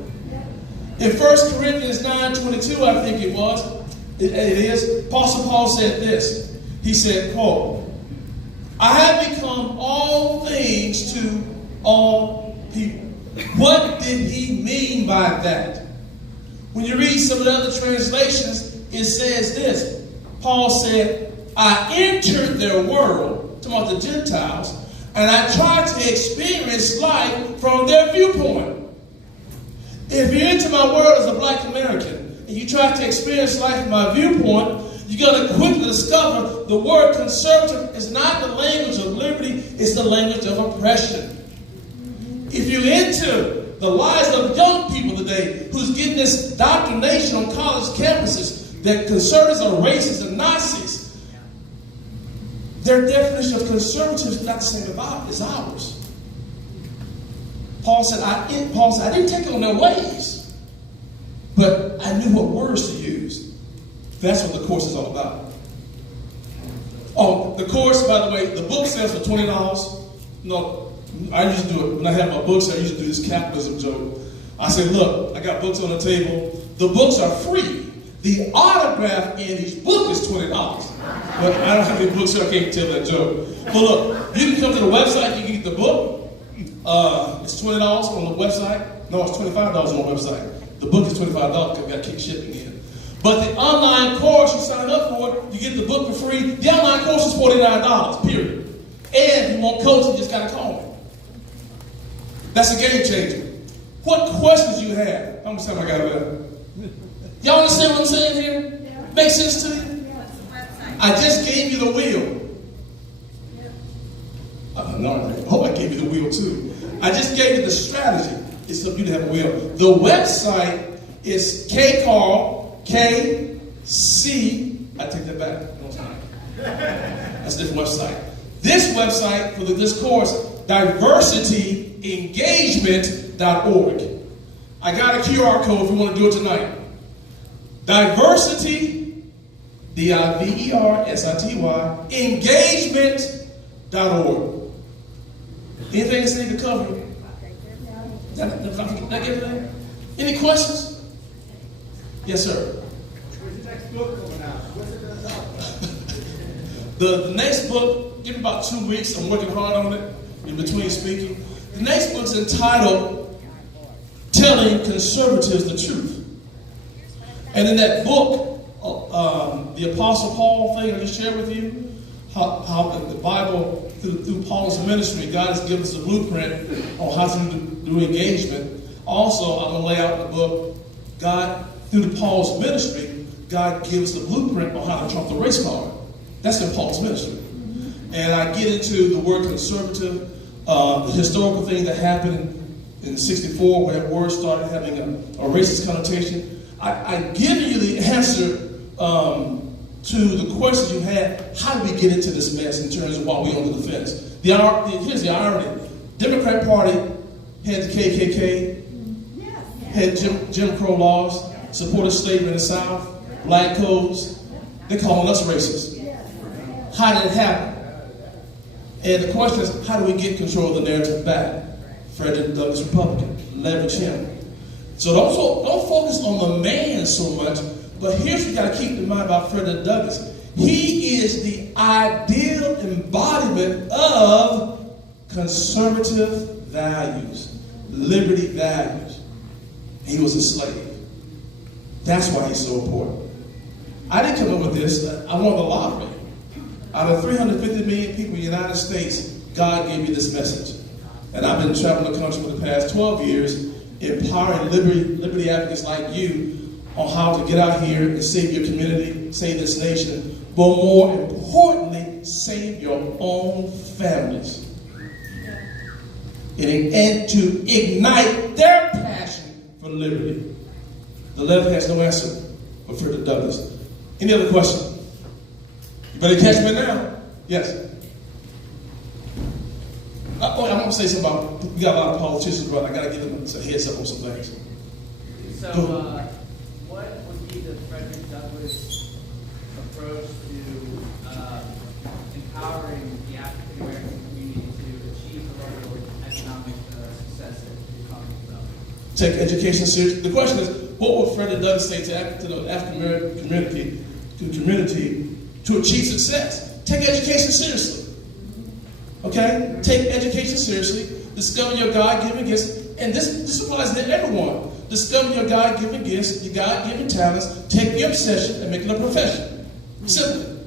we? In 1 Corinthians 9:22, I think it was, it is, Apostle Paul said this. He said, quote, I have become all things to all people. What did he mean by that? When you read some of the other translations, it says this. Paul said, I entered their world, talking about the Gentiles, and I tried to experience life from their viewpoint. If you enter my world as a black American, and you try to experience life from my viewpoint, you're going to quickly discover the word conservative is not the language of liberty, it's the language of oppression. If you enter the lives of young people today who's getting this indoctrination on college campuses that conservatives are racist and Nazis, their definition of conservative is not the same as ours. Paul said, I didn't take on their ways, but I knew what words to use. That's what the course is all about. Oh, the course, by the way, the book sells for $20. No, I used to do it. When I have my books, I used to do this capitalism joke. I say, look, I got books on the table. The books are free. The autograph in each book is $20. But I don't have any books, so I can't tell that joke. But look, you can come to the website, you can get the book. It's $20 on the website. No, it's $25 on the website. The book is $25 because we got to keep shipping in. But the online course, you sign up for it, you get the book for free. The online course is $49, period. And if you want coaching, you just got to call me. That's a game changer. What questions you have? How much time I got left? Y'all understand what I'm saying here? Yeah. Make sense to you? I just gave you the wheel. No, I hope I gave you the wheel too. I just gave you the strategy. It's up to you to have a wheel. The website is KC. I take that back. That's a different website. This website for this course, diversityengagement.org. I got a QR code if you want to do it tonight. Diversity, DIVERSITY, engagement.org. Anything that's needed to cover? That everything? Any questions? Yes, sir. When's the next book coming out? What's it going to talk about? The next book, give me about 2 weeks. I'm working hard on it in between speaking. The next book's entitled Telling Conservatives the Truth. And in that book, the Apostle Paul thing I just shared with you, how the Bible, through Paul's ministry, God has given us a blueprint on how to do engagement. Also, I'm going to lay out in the book, God, through Paul's ministry, God gives the blueprint on how to trump the race card. That's in Paul's ministry. And I get into the word conservative, the historical thing that happened in 64 where that word started having a racist connotation. I give you the answer to the questions you had. How do we get into this mess in terms of why we're on the fence? Here's the irony. Democrat Party had the KKK, had Jim Crow laws, supported slavery in the South, black codes. They're calling us racist. How did it happen? And the question is, how do we get control of the narrative back? Frederick Douglass Republican, leverage him. So don't focus on the man so much, But here's what you got to keep in mind about Frederick Douglass. He is the ideal embodiment of conservative values, liberty values. He was a slave. That's why he's so important. I didn't come up with this. I won the lottery. Out of 350 million people in the United States, God gave me this message. And I've been traveling the country for the past 12 years, empowering liberty advocates like you on how to get out here and save your community, save this nation, but more importantly, save your own families. And to ignite their passion for liberty. The left has no answer for Frederick Douglass. Any other question? You better catch me now. Yes. I want to say something about, we got a lot of politicians, but I got to give them a heads up on some things. So, what would be the Frederick Douglass approach to empowering the African American community to achieve the level of economic success that you're talking about? Take education seriously. The question is, what would Frederick Douglass say to the African American community to achieve success? Take education seriously. Okay? Take education seriously. Discover your God-given gifts. And this applies to everyone. Discover your God-given gifts, your God-given talents. Take your obsession and make it a profession. Simple.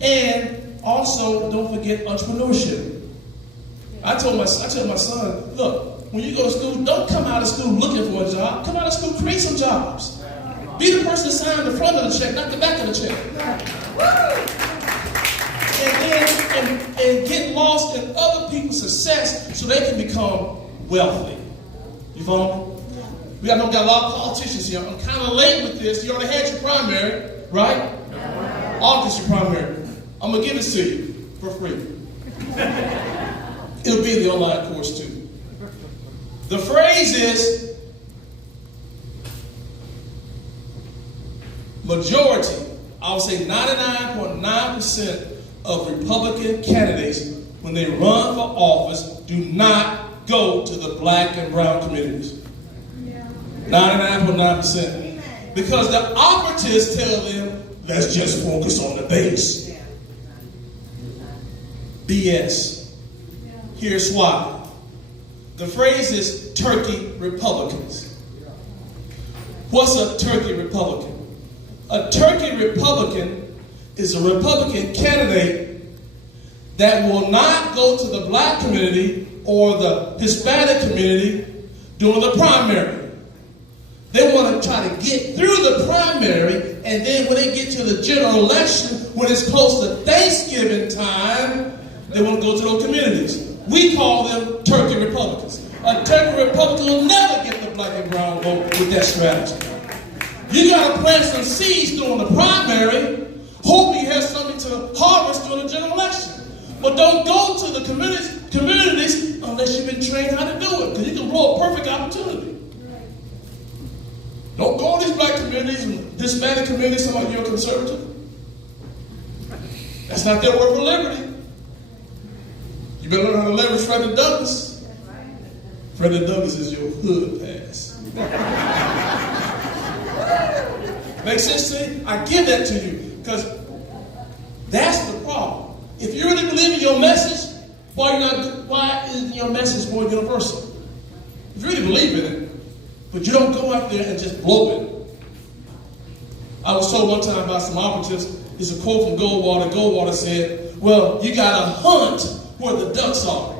And also, don't forget entrepreneurship. I tell my son, look, when you go to school, don't come out of school looking for a job. Come out of school, create some jobs. Be the person that signed the front of the check, not the back of the check. And get lost in other people's success so they can become wealthy. You follow me? We got a lot of politicians here. I'm kind of late with this. You already had your primary, right? August your primary. I'm going to give this to you for free. It'll be in the online course too. The phrase is majority, I would say 99.9% of Republican candidates, when they run for office, do not go to the black and brown communities. 99.9%. Because the operatives tell them, let's just focus on the base. BS. Here's why. The phrase is turkey Republicans. What's a turkey Republican? A turkey Republican is a Republican candidate that will not go to the black community or the Hispanic community during the primary. They want to try to get through the primary, and then when they get to the general election, when it's close to Thanksgiving time, they want to go to those communities. We call them turkey Republicans. A turkey Republican will never get the black and brown vote with that strategy. You got to plant some seeds during the primary, hope you have something to harvest during the general election. But don't go to the communities unless you've been trained how to do it, because you can blow a perfect opportunity. Don't go to these black communities and Hispanic communities talking about you're a conservative. That's not their word for liberty. You better learn how to leverage Frederick Douglass. Frederick Douglass is your hood pass. Makes sense to you? I give that to you because that's the problem. If you really believe in your message, why isn't your message more universal? If you really believe in it, but you don't go out there and just blow it. I was told one time by some operatives, it's a quote from Goldwater. Goldwater said, well, you got to hunt where the ducks are.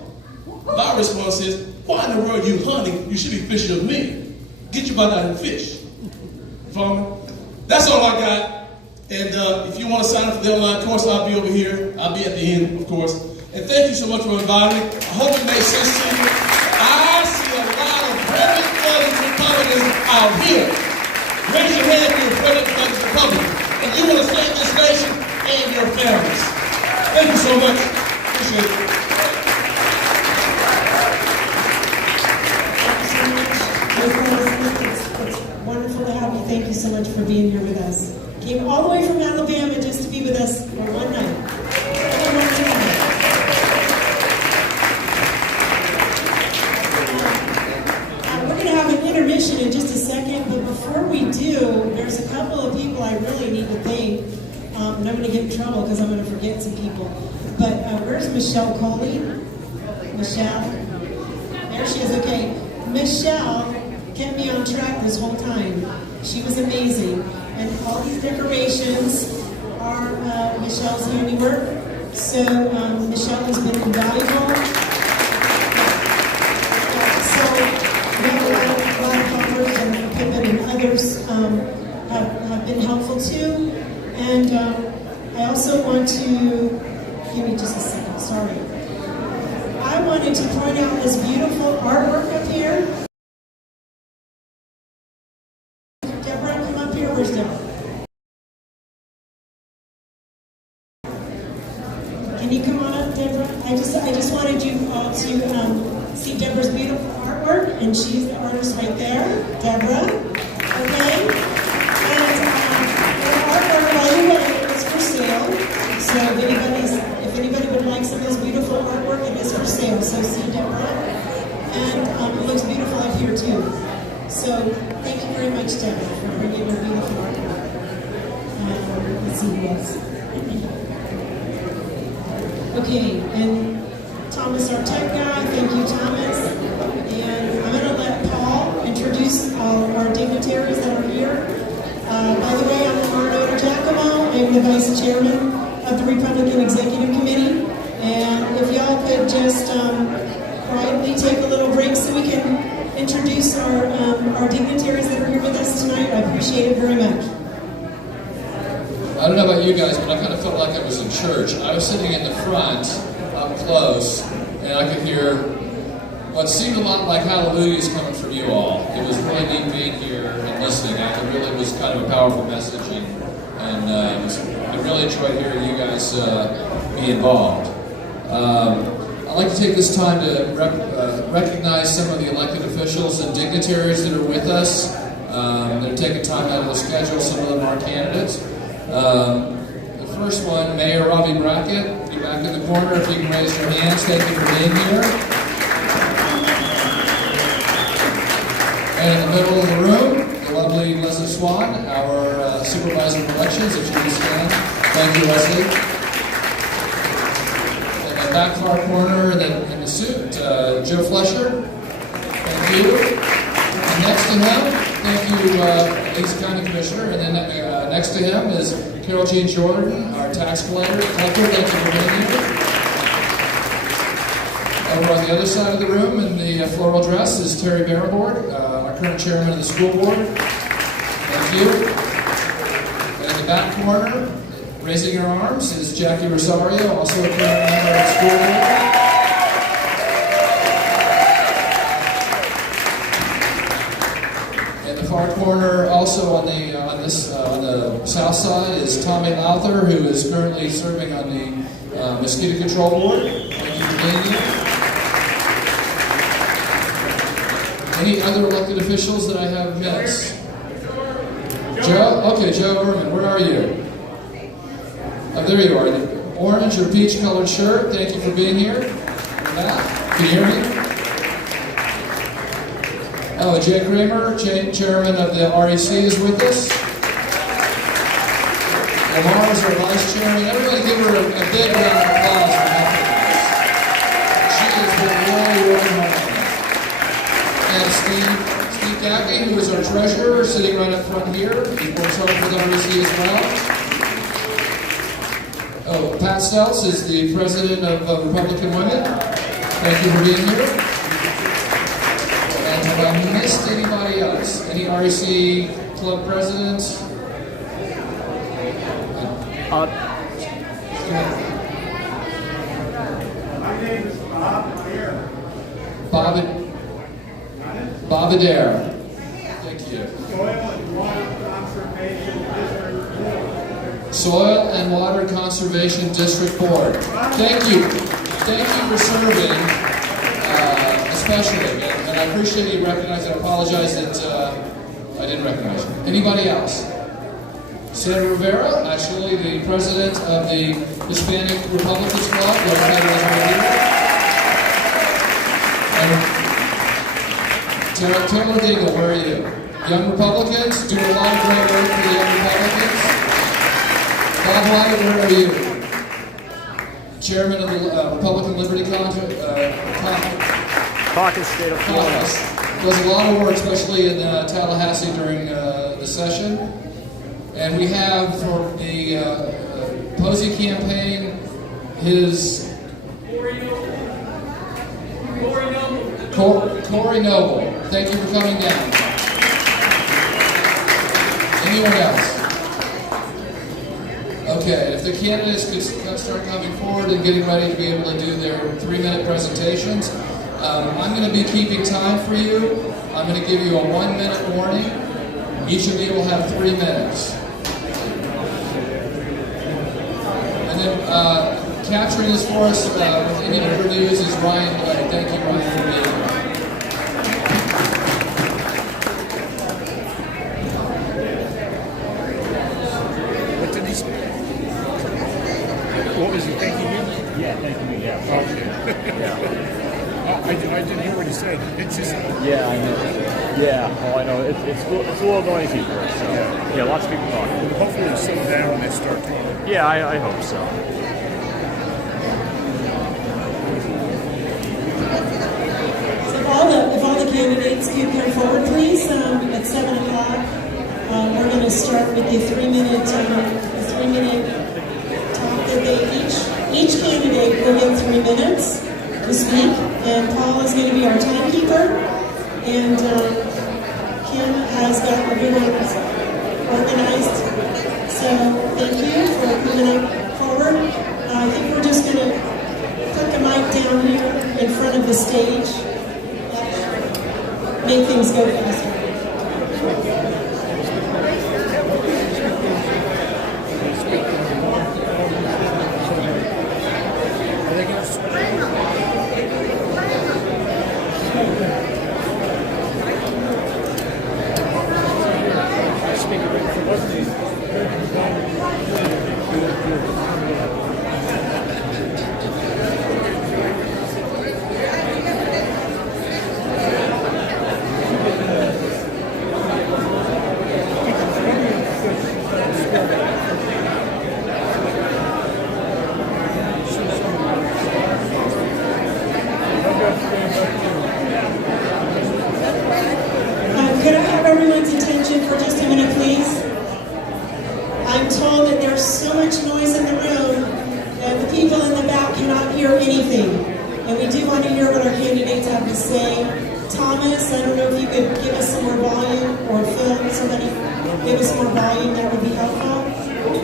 My response is, why in the world are you hunting? You should be fishing with me. Get your butt out and fish. You follow me? That's all I got. And if you want to sign up for the online course, I'll be over here. I'll be at the end, of course. And thank you so much for inviting me. I hope it makes sense to you. I see a lot of Frederick Republicans out here. Raise your hand if you're a Frederick Republican. And you want to save this nation and your families. Thank you so much. Appreciate it. It's wonderful to have you. Thank you so much for being here with us. Came all the way from Alabama just to be with us for one night. We're going to have an intermission in just a second, but before we do, there's a couple of and I'm going to get in trouble because I'm going to forget some people. But where's Michelle Coley? Michelle? There she is. Okay. Michelle kept me on track this whole time. She was amazing. And all these decorations are Michelle's handiwork. So Michelle has been invaluable. So we have a lot of helpers, and Pippin and others have been helpful too. And I also want to, give me just a second, sorry. I wanted to point out this beautiful artwork up here. Deborah, come up here. Where's Deborah? Can you come on up, Deborah? I just wanted you all to see Deborah's beautiful artwork, and she's the artist right there, Deborah. Okay? And the artwork, by the way, is for sale. So if anybody would like some of this beautiful artwork, it is for sale. So see Deborah. And it looks beautiful up here too. So thank you very much, Deborah, for bringing your beautiful artwork. Let's see who else. Okay, and Thomas, our tech guy, thank you, Thomas. And I'm going to let Paul introduce our dignitaries that are here. By the way, I'm Arnota Giacomo. I'm the Vice Chairman of the Republican Executive Committee. And if y'all could just quietly take a little break so we can introduce our dignitaries that are here with us tonight, I appreciate it very much. I don't know about you guys, but I kind of felt like I was in church. I was sitting in the front, up close, and I could hear what seemed a lot like hallelujahs coming from you all. It was really neat being here and listening. It really was kind of a powerful message, and I really enjoyed hearing you guys be involved. I'd like to take this time to recognize some of the elected officials and dignitaries that are with us. They're taking time out of the schedule. Some of them are candidates. The first one, Mayor Robbie Brackett, be back in the corner if you can raise your hands. Thank you for being here. And in the middle of the room, the lovely Leslie Swan, our supervisor of elections, if you can stand. Thank you, Leslie. In the back far corner, in the suit, Joe Flesher. Thank you. And next to him, thank you, he's the county commissioner, and then next to him is Carol Jean Jordan, our tax collector. Thank you for being here. Over on the other side of the room in the floral dress is Terry Barabord, our current chairman of the school board. Thank you. And in the back corner, raising her arms, is Jackie Rosario, also a current member of the school board. Far corner, also on the south side, is Tommy Lowther, who is currently serving on the mosquito control board. Thank you for being here. Any other elected officials that I have missed? Joe? Okay, Joe Berman, where are you? Oh, there you are. The orange or peach colored shirt. Thank you for being here. Can you hear me? Oh, Jay Kramer, chairman of the REC, is with us. Lamar is our vice chairman. Everybody give her a big round of applause for helping us. She has been really working hard. And Steve Gaffney, who is our treasurer, sitting right up front here. He works hard for the REC as well. Oh, Pat Stelz is the president of Republican Women. Thank you for being here. Have I missed anybody else? Any REC club presidents? My name is Bob Adair. Bob Adair. Thank you. Soil and Water Conservation District Board. Thank you. Thank you for serving, especially. And I appreciate you recognizing. I apologize that I didn't recognize you. Anybody else? Senator Rivera, actually the president of the Hispanic Republicans Club. Right here. And Taylor Deagle, where are you? Young Republicans, doing a lot of great work for the Young Republicans. Bob Wyatt, where are you? Chairman of the Republican Liberty Caucus, State of Florida. Caucus. Does a lot of work, especially in Tallahassee during the session. And we have for the Posey campaign his Corey Noble. Thank you for coming down. Anyone else? Okay, if the candidates could start coming forward and getting ready to be able to do their 3-minute presentations. I'm going to be keeping time for you. I'm going to give you a 1-minute warning. Each of you will have 3 minutes. And then capturing this for us with any interviews is Ryan Blake. Thank you, Ryan, for being here. What did he say? What was he thanking you? Yeah, thank you. Yeah. Okay. I didn't hear what he said. It's just. Yeah, I know. Yeah, oh, I know. It's a little noisy for us. So. Yeah, lots of people talking. Hopefully it'll settle down when they start talking. Yeah, I hope so. So if all the candidates could come forward, please, at 7 o'clock, we're going to start with the 3-minute talk that each candidate will get 3 minutes to speak, and Paul is going to be our timekeeper, and Kim has got everyone organized. So thank you for coming forward. I think we're just going to put the mic down here in front of the stage. Make things go faster. Could I have everyone's attention for just a minute, please? I'm told that there's so much noise in the room that the people in the back cannot hear anything. And we do want to hear what our candidates have to say. Thomas, I don't know if you could give us some more volume, or Phil, somebody give us more volume, that would be helpful.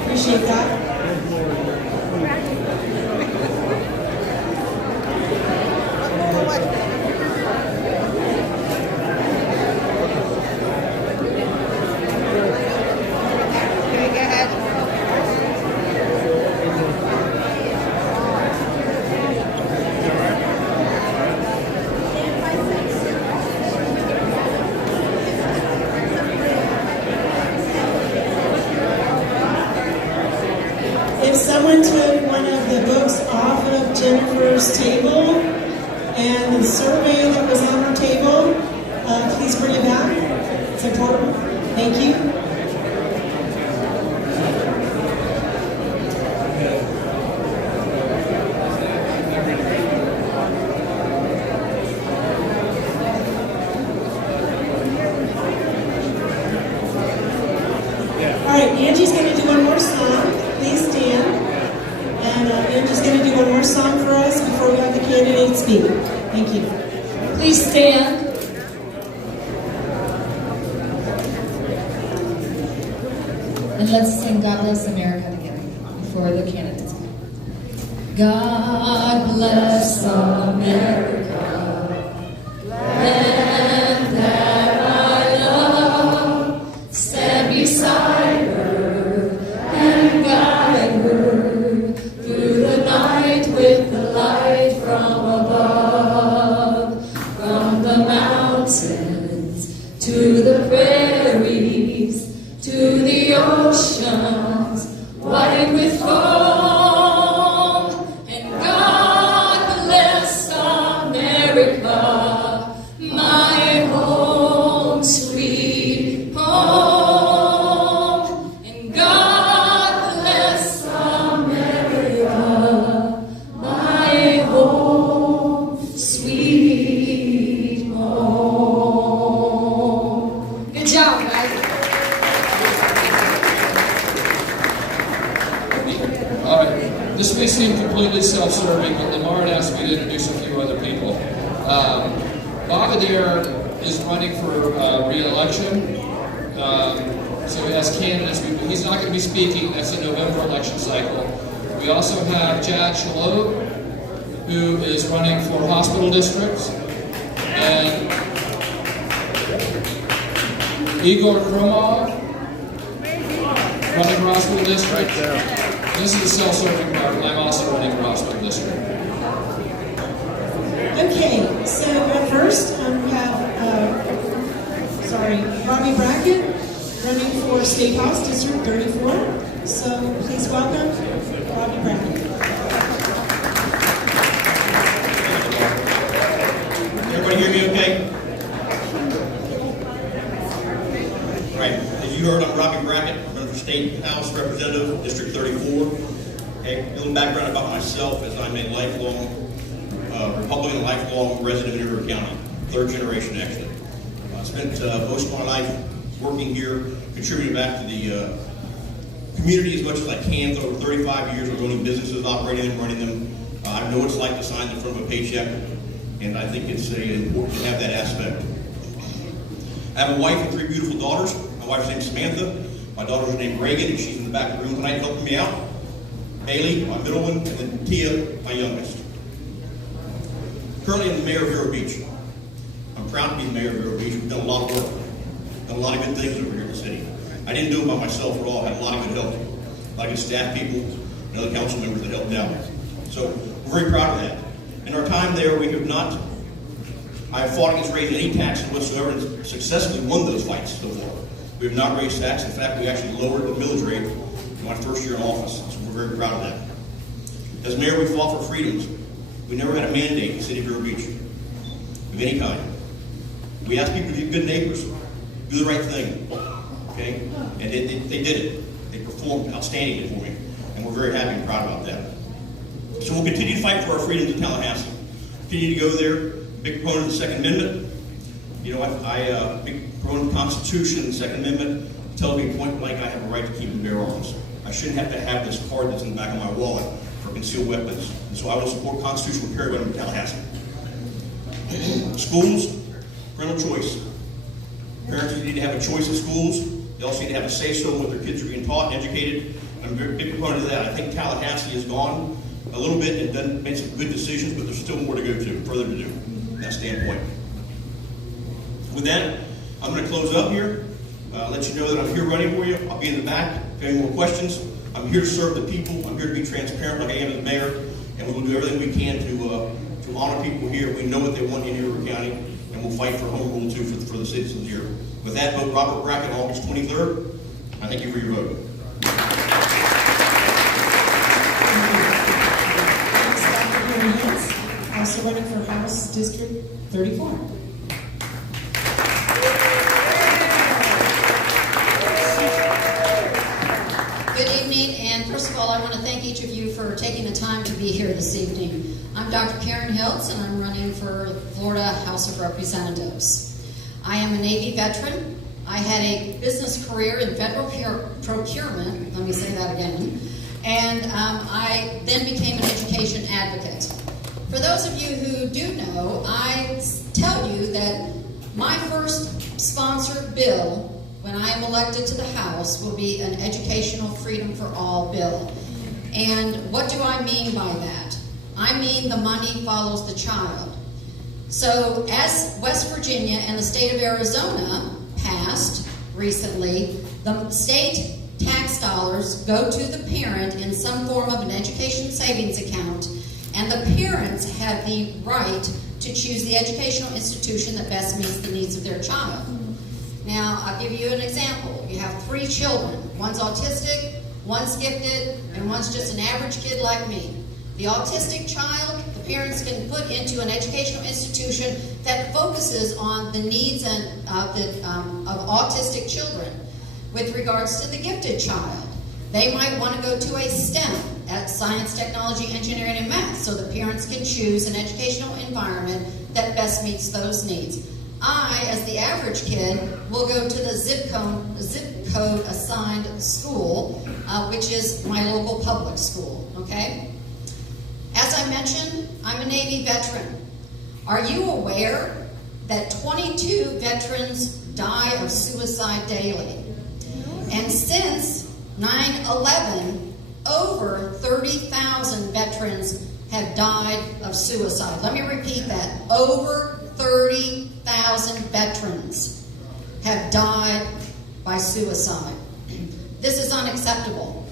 Appreciate that. If someone took one of the books off of Jennifer's table and the survey that was on her table, please bring it back. It's important. Thank you. All right, Angie's going to do one more song. Please stand. And Angie's going to do one more song for us before we have the candidates speak. Thank you. Please stand. And let's sing God Bless America together before the candidates. God bless America, land that I love. Stand beside her and guide her through the night with the light from above. From the mountains to the prairies, to the oceans, white with foam, and God bless America. This may seem completely self-serving, but Lamar had asked me to introduce a few other people. Bob Adair is running for re-election. So as candidates, he's not going to be speaking. That's the November election cycle. We also have Chad Shalhoub, who is running for hospital districts, and Igor Kromov, running for hospital district. This is the self-serving part, and I'm also running for hospital district. Okay, so at first we have Robbie Brackett running for State House District 34. So please welcome Robbie Brackett. Everybody hear me okay? All right, as you heard, I'm Robbie Brackett. I'm running for State House Representative, District 34. Okay, a little background about myself is I'm a lifelong Republican, lifelong resident of Monroe County, third generation actually. I spent most of my life working here, contributing back to the community as much as I can. For over 35 years of owning businesses, operating them, running them. I know what it's like to sign in front of a paycheck, and I think it's important to have that aspect. I have a wife and 3 beautiful daughters. My wife's named Samantha. My daughter's named Reagan, and she's in the back of the room tonight helping me out. Bailey, my middle one, and then Tia, my youngest. Currently, I'm the mayor of Vero Beach. I'm proud to be the mayor of Vero Beach. We've done a lot of work, done a lot of good things over here in the city. I didn't do it by myself at all. I had a lot of good help, a lot of good staff people, and other council members that helped out. So we're very proud of that. In our time there, we have not, I have fought against raising any taxes whatsoever and successfully won those fights so far. We have not raised taxes. In fact, we actually lowered the millage rate in my first year in office. So we're very proud of that. As mayor, we fought for freedoms. We never had a mandate in the city of Vero Beach of any kind. We asked people to be good neighbors, do the right thing, okay? And they did it. They performed outstandingly for me, and we're very happy and proud about that. So we'll continue to fight for our freedoms in Tallahassee. Continue to go there. Big proponent of the Second Amendment. You know, I big proponent of the Constitution. The Second Amendment tells me point blank I have a right to keep and bear arms. I shouldn't have to have this card that's in the back of my wallet for concealed weapons. And so I will support constitutional carry weapons in Tallahassee. Schools, parental choice. Parents need to have a choice of schools. They also need to have a say-so in what their kids are being taught and educated. I'm a very big proponent of that. I think Tallahassee has gone a little bit and made some good decisions, but there's still more to go to, further to do from that standpoint. With that, I'm going to close up here. Let you know that I'm here running for you. I'll be in the back. If you have any more questions, I'm here to serve the people. I'm here to be transparent like I am as mayor, and we will do everything we can to honor people here. We know what they want in Monroe County, and we'll fight for home rule too for the citizens here. With that, vote Robert Brackett August 23rd. I thank you for your vote. Also running for House District 34. Good evening, and first of all, I want to thank each of you for taking the time to be here this evening. I'm Dr. Karen Hiltz, and I'm running for Florida House of Representatives. I am a Navy veteran. I had a business career in federal procurement, let me say that again, and I then became an education advocate. For those of you who do know, I tell you that my first sponsored bill when I am elected to the House will be an Educational Freedom for All bill. And what do I mean by that? I mean the money follows the child. So as West Virginia and the state of Arizona passed recently, the state tax dollars go to the parent in some form of an education savings account, and the parents have the right to choose the educational institution that best meets the needs of their child. Now, I'll give you an example. You have 3 children. One's autistic, one's gifted, and one's just an average kid like me. The autistic child, the parents can put into an educational institution that focuses on the needs of autistic children. With regards to the gifted child, they might want to go to a STEM, at science, technology, engineering, and math, so the parents can choose an educational environment that best meets those needs. I, as the average kid, will go to the zip code assigned school, which is my local public school, okay? mention, I'm a Navy veteran. Are you aware that 22 veterans die of suicide daily? And since 9/11, over 30,000 veterans have died of suicide. Let me repeat that. Over 30,000 veterans have died by suicide. This is unacceptable.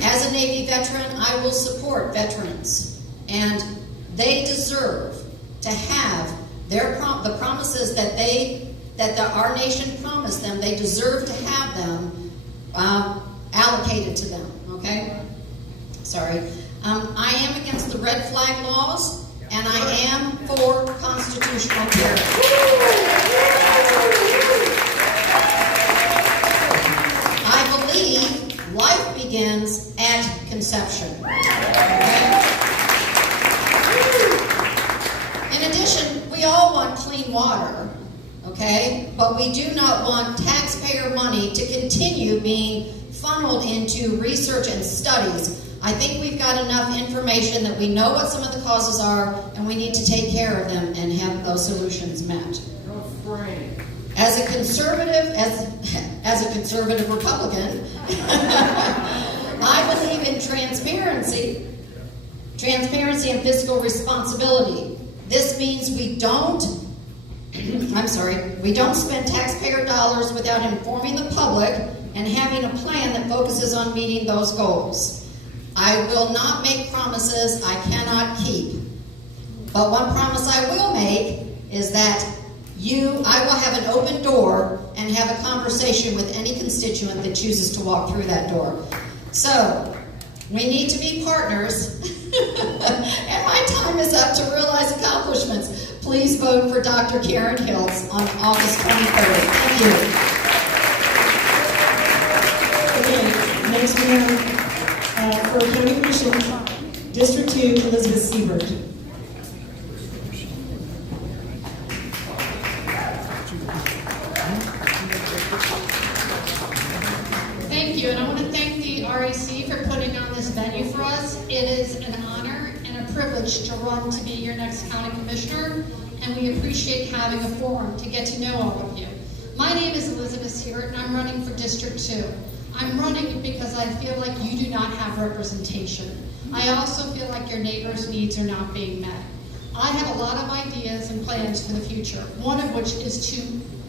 As a Navy veteran, I will support veterans, and they deserve to have the promises that our nation promised them. They deserve to have them allocated to them. Okay? Sorry. I am against the red flag laws, and I am for constitutional carry. I believe life begins at conception. Okay? In addition, we all want clean water, okay? But we do not want taxpayer money to continue being funneled into research and studies. I think we've got enough information that we know what some of the causes are, and we need to take care of them and have those solutions met. As a conservative, as a conservative Republican, I believe in transparency and fiscal responsibility. This means we don't spend taxpayer dollars without informing the public and having a plan that focuses on meeting those goals. I will not make promises I cannot keep. But one promise I will make is that I will have an open door and have a conversation with any constituent that chooses to walk through that door. So, we need to be partners. And my time is up to realize accomplishments. Please vote for Dr. Karen Hills on August 23rd. Thank you. Okay, next we have for County Commission, District 2, Elizabeth Siebert. Thank you, and I want to thank the REC for putting on this venue for us. It is an honor and a privilege to run to be your next county commissioner, and we appreciate having a forum to get to know all of you. My name is Elizabeth Siebert, and I'm running for District 2. I'm running because I feel like you do not have representation. I also feel like your neighbors' needs are not being met. I have a lot of ideas and plans for the future, one of which is to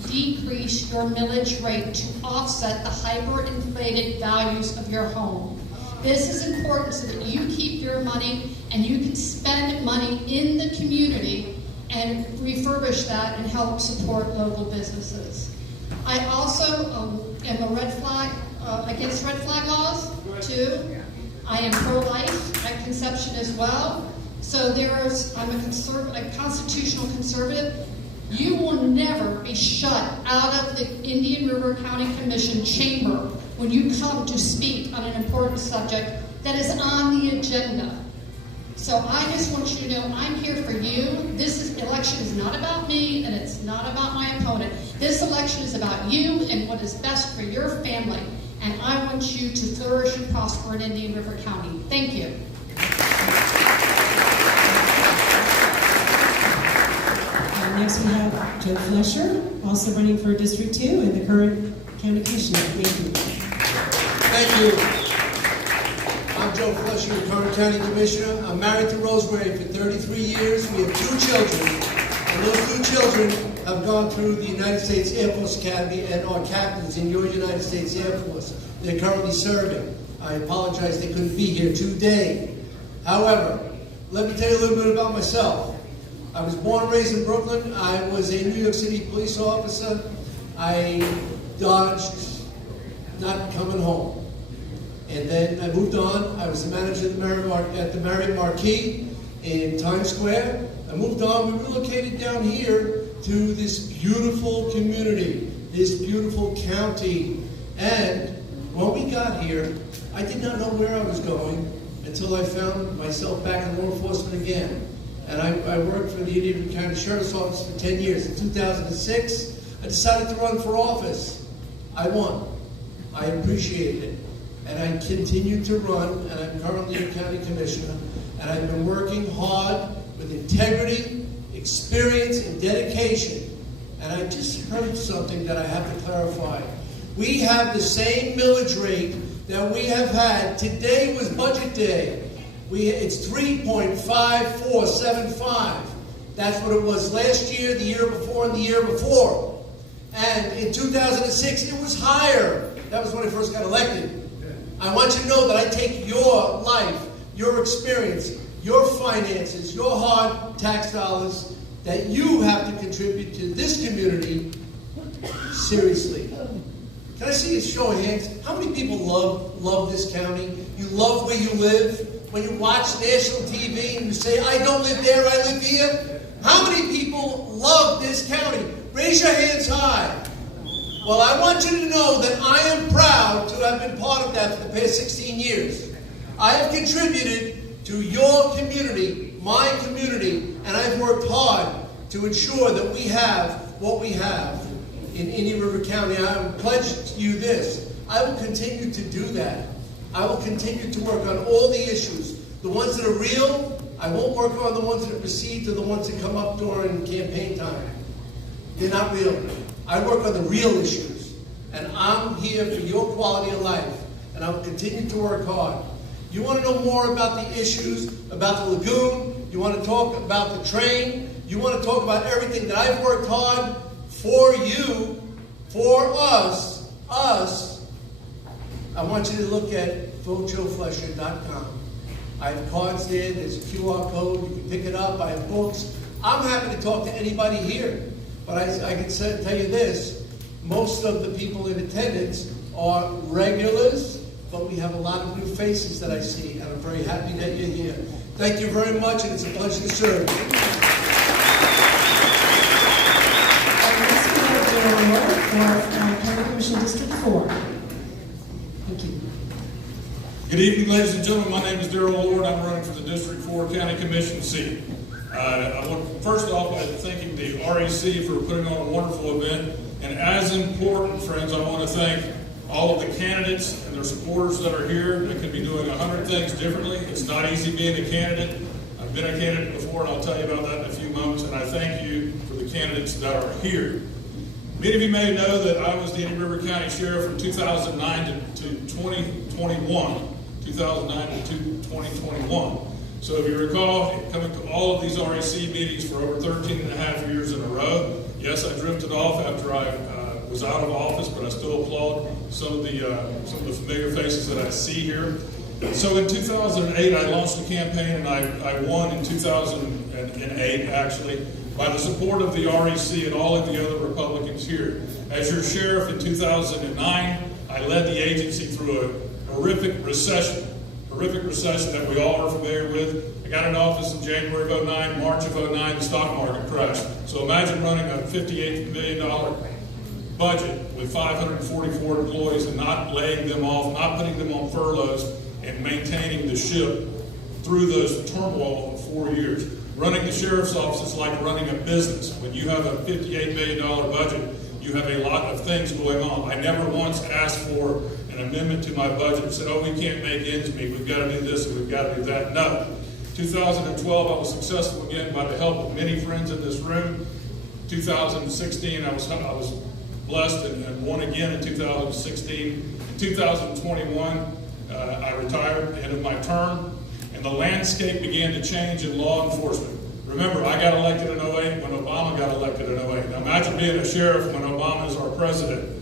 decrease your millage rate to offset the hyperinflated values of your home. This is important so that you keep your money and you can spend money in the community and refurbish that and help support local businesses. I also am a against red flag laws, too. I am pro-life at conception as well. So I'm a constitutional conservative. You will never be shut out of the Indian River County Commission chamber when you come to speak on an important subject that is on the agenda. So I just want you to know I'm here for you. This election is not about me, and it's not about my opponent. This election is about you and what is best for your family. And I want you to flourish and prosper in Indian River County. Thank you. Next we have Joe Flesher, also running for District 2 and the current county commissioner. Thank you. Thank you. I'm Joe Flesher, the current county commissioner. I'm married to Rosemary for 33 years. We have 2 children, and those 2 children have gone through the United States Air Force Academy and are captains in your United States Air Force. They're currently serving. I apologize they couldn't be here today. However, let me tell you a little bit about myself. I was born and raised in Brooklyn. I was a New York City police officer. I dodged not coming home. And then I moved on. I was the manager at the Marriott Marquis in Times Square. I moved on. We relocated down here to this beautiful community, this beautiful county. And when we got here, I did not know where I was going until I found myself back in law enforcement again. And I worked for the Indian River County Sheriff's Office for 10 years. In 2006, I decided to run for office. I won. I appreciated it. And I continued to run, and I'm currently a county County Commissioner, and I've been working hard with integrity, experience, and dedication. And I just heard something that I have to clarify. We have the same millage rate that we have had. Today was budget day. It's 3.5475. That's what it was last year, the year before, and the year before. And in 2006, it was higher. That was when I first got elected. I want you to know that I take your life, your experience, your finances, your hard tax dollars that you have to contribute to this community seriously. Can I see a show of hands? How many people love this county? You love where you live? When you watch national TV and you say, I don't live there, I live here? How many people love this county? Raise your hands high. Well, I want you to know that I am proud to have been part of that for the past 16 years. I have contributed to your community, my community, and I've worked hard to ensure that we have what we have in Indian River County. I pledge to you this. I will continue to do that. I will continue to work on all the issues. The ones that are real, I won't work on the ones that are perceived or the ones that come up during campaign time. They're not real. I work on the real issues. And I'm here for your quality of life. And I will continue to work hard. You want to know more about the issues, about the lagoon? You want to talk about the train? You want to talk about everything that I've worked hard for you, for us. I want you to look at votejoeflesher.com. I have cards there. There's a QR code. You can pick it up. I have books. I'm happy to talk to anybody here. But I can tell you this. Most of the people in attendance are regulars, but we have a lot of new faces that I see, and I'm very happy that you're here. Thank you very much, and it's a pleasure to serve. County Commission District 4. Thank you. Good evening, ladies and gentlemen. My name is Darrell Lord. I'm running for the District 4 County Commission seat. I want first off by thanking the REC for putting on a wonderful event. And as important, friends, I want to thank all of the candidates and their supporters that are here that can be doing 100 things differently. It's not easy being a candidate. I've been a candidate before, and I'll tell you about that in a few moments. And I thank you for the candidates that are here. Many of you may know that I was the Indian River County Sheriff from 2009 to 2021. 2009 to 2021. So if you recall, coming to all of these REC meetings for over 13 and a half years in a row, yes, I drifted off after I was out of office, but I still applaud some of the familiar faces that I see here. So in 2008, I launched a campaign, and I won in 2008, actually, by the support of the REC and all of the other Republicans here. As your sheriff in 2009, I led the agency through a horrific recession that we all are familiar with. I got in office in January of 09, March of 09, the stock market crashed. So imagine running a $58 million budget with 544 employees and not laying them off, not putting them on furloughs, and maintaining the ship through those turmoil of 4 years. Running the sheriff's office is like running a business. When you have a $58 million budget, you have a lot of things going on. I never once asked for an amendment to my budget and said, oh, we can't make ends meet, we've got to do this and we've got to do that. No. 2012, I was successful again by the help of many friends in this room. 2016, I was blessed and won again in 2016. In 2021, I retired at the end of my term, and the landscape began to change in law enforcement. Remember, I got elected in 08 when Obama got elected in 08. Now imagine being a sheriff when Obama is our president.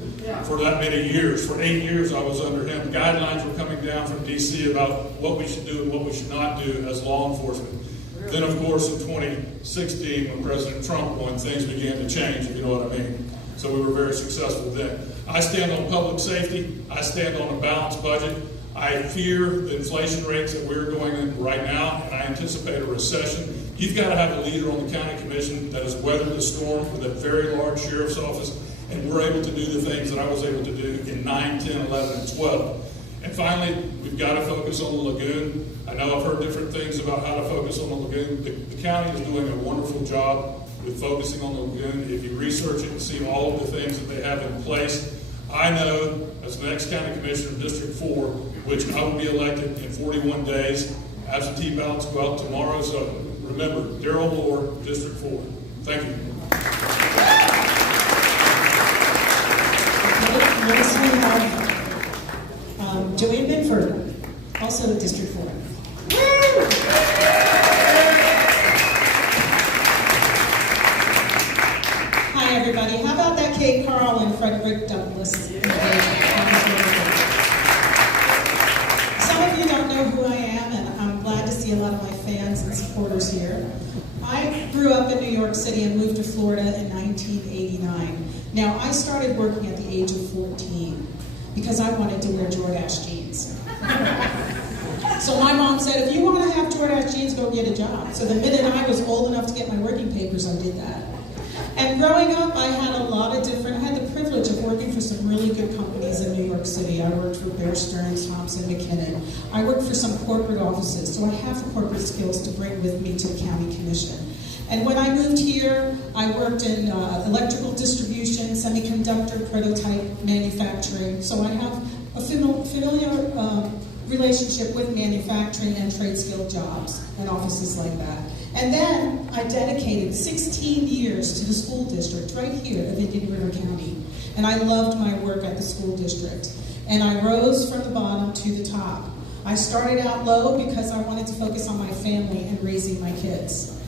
For that many years. For 8 years I was under him. Guidelines were coming down from DC about what we should do and what we should not do as law enforcement. Then of course in 2016 when President Trump won, things began to change, if you know what I mean. So we were very successful then. I stand on public safety. I stand on a balanced budget. I fear the inflation rates that we're going in right now, and I anticipate a recession. You've got to have a leader on the county commission that has weathered the storm with a very large sheriff's office, and we're able to do the things that I was able to do in 9, 10, 11, and 12. And finally, we've got to focus on the lagoon. I know I've heard different things about how to focus on the lagoon. The county is doing a wonderful job with focusing on the lagoon. If you research it and see all of the things that they have in place, I know as the next county commissioner of District 4, which I will be elected in 41 days, Absentee ballots go out tomorrow, so remember, Darrell Lord, District 4. Thank you. Next we have Joanne Binford, also District 4. Hi, everybody. How about that Kate Carl and Frederick Douglas? Some of you don't know who I am, and I'm glad to see a lot of my fans and supporters here. I grew up in New York City and moved to Florida in 1989. Now, I started working at the age of 14 because I wanted to wear Jordache jeans. So my mom said, if you want to have Jordache jeans, go get a job. So the minute I was old enough to get my working papers, I did that. And growing up, I had the privilege of working for some really good companies in New York City. I worked for Bear Stearns, Thompson, McKinnon. I worked for some corporate offices, so I have the corporate skills to bring with me to the county commission. And when I moved here, I worked in electrical distribution, semiconductor prototype manufacturing. So I have a familiar relationship with manufacturing and trade skill jobs and offices like that. And then I dedicated 16 years to the school district right here of Indian River County. And I loved my work at the school district. And I rose from the bottom to the top. I started out low because I wanted to focus on my family and raising my kids.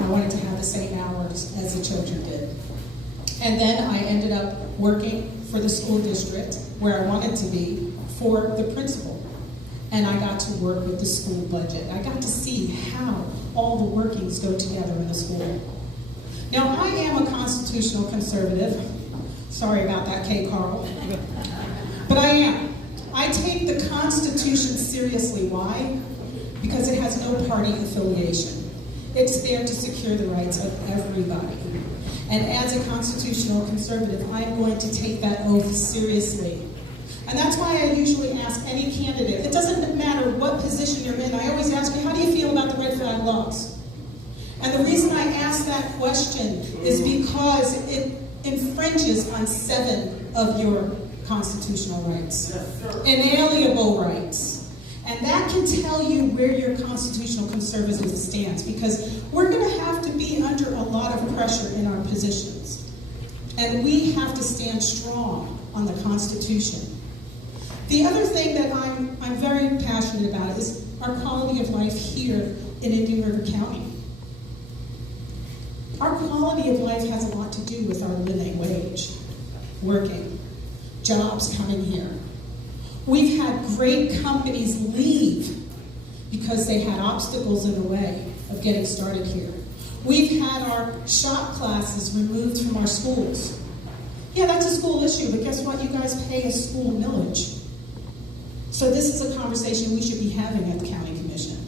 I wanted to have the same hours as the children did. And then I ended up working for the school district where I wanted to be for the principal. And I got to work with the school budget. I got to see how all the workings go together in the school. Now, I am a constitutional conservative. Sorry about that, Kay Carl. But I am. I take the Constitution seriously. Why? Because it has no party affiliation. It's there to secure the rights of everybody. And as a constitutional conservative, I'm going to take that oath seriously. And that's why I usually ask any candidate, it doesn't matter what position you're in, I always ask you, how do you feel about the red flag laws? And the reason I ask that question is because it infringes on 7 of your constitutional rights, inalienable rights. And that can tell you where your constitutional conservatism stands, because we're going to have to be under a lot of pressure in our positions. And we have to stand strong on the Constitution. The other thing that I'm very passionate about is our quality of life here in Indian River County. Our quality of life has a lot to do with our living wage, working, jobs coming here. We've had great companies leave because they had obstacles in the way of getting started here. We've had our shop classes removed from our schools. Yeah, that's a school issue, but guess what? You guys pay a school millage. So this is a conversation we should be having at the County Commission.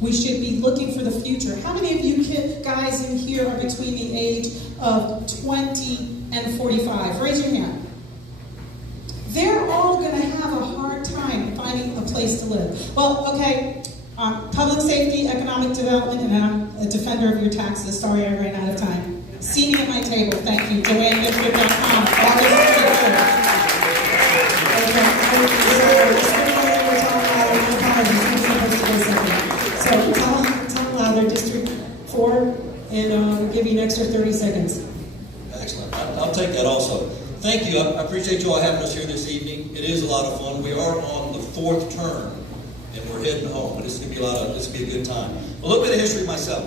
We should be looking for the future. How many of you guys in here are between the age of 20 and 45? Raise your hand. They're all going to have a hard time finding a place to live. Well, okay, public safety, economic development, and I'm a defender of your taxes. Sorry I ran out of time. See me at my table. Thank you. JoanneMitford.com. So tell them loud, they're District 4, and we'll give you an extra 30 seconds. Excellent. I'll take that also. Thank you. I appreciate you all having us here this evening. It is a lot of fun. We are on the 4th term, and we're heading home. But this is going to be a good time. A little bit of history myself.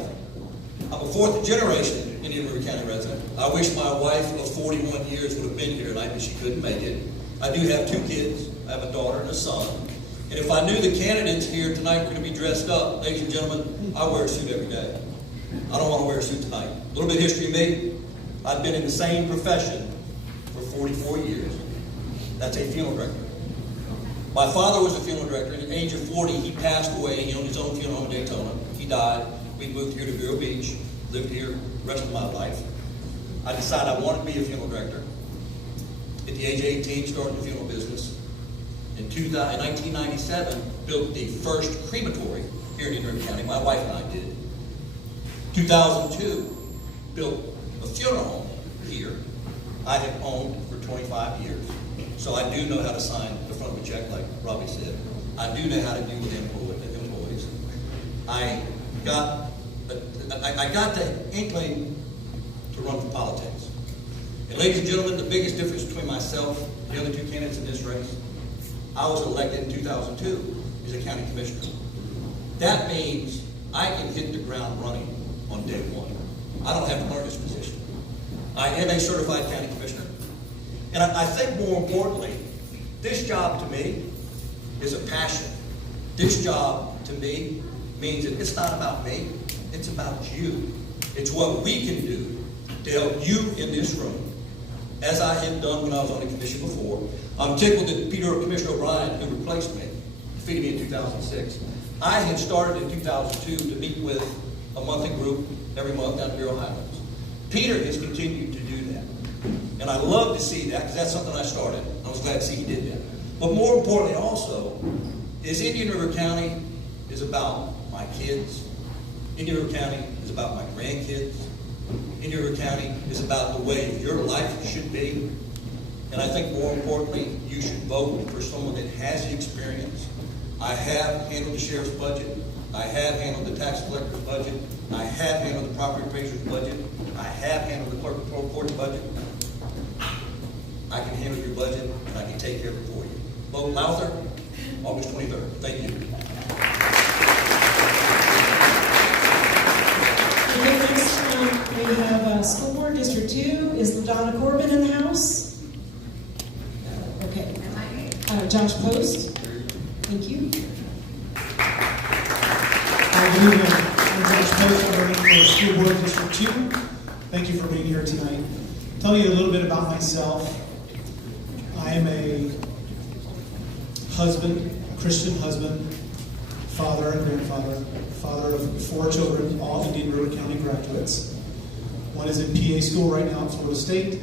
I'm a 4th generation Indian River County resident. I wish my wife of 41 years would have been here tonight, but she couldn't make it. I do have 2 kids. I have a daughter and a son. And if I knew the candidates here tonight were going to be dressed up, ladies and gentlemen, I wear a suit every day. I don't want to wear a suit tonight. A little bit of history of me. I've been in the same profession for 44 years. That's a funeral director. My father was a funeral director. At the age of 40, he passed away. He owned his own funeral home in Daytona. He died. We moved here to Vero Beach, lived here the rest of my life. I decided I wanted to be a funeral director. At the age of 18, started the funeral business. In 1997, built the first crematory here in Indian River County. My wife and I did. 2002, built a funeral home here. I have owned for 25 years. So I do know how to sign the front of a check, like Robbie said. I do know how to deal with employees. I got the inkling to run for politics. And ladies and gentlemen, the biggest difference between myself and the other two candidates in this race, I was elected in 2002 as a county commissioner. That means I can hit the ground running on day one. I don't have to learn this position. I am a certified county commissioner. And I think more importantly, this job to me is a passion. This job to me means that it's not about me, it's about you. It's what we can do to help you in this room, as I had done when I was on the commission before. I'm tickled that Commissioner O'Brien, who replaced me, defeated me in 2006. I had started in 2002 to meet with a monthly group every month down in Bureau Highlands. Peter has continued to do that. And I love to see that because that's something I started. I was glad to see he did that. But more importantly also, is Indian River County is about my kids. Indian River County is about my grandkids. Indian River County is about the way your life should be. And I think more importantly, you should vote for someone that has the experience. I have handled the sheriff's budget. I have handled the tax collector's budget. I have handled the property appraiser's budget. I have handled the clerk of court's budget. I can handle your budget, and I can take care of it for you. Vote Lowther, August 23rd. Thank you. Okay, next we have School Board District 2. Is LaDonna Corbin in the house? Okay. Josh Post. Thank you. Good evening. I'm Josh Post. I'm running for School Board District 2. Thank you for being here tonight. Tell you a little bit about myself. I am a husband, a Christian husband, father and grandfather, father of 4 children, all Indian River County graduates. One is in PA school right now at Florida State.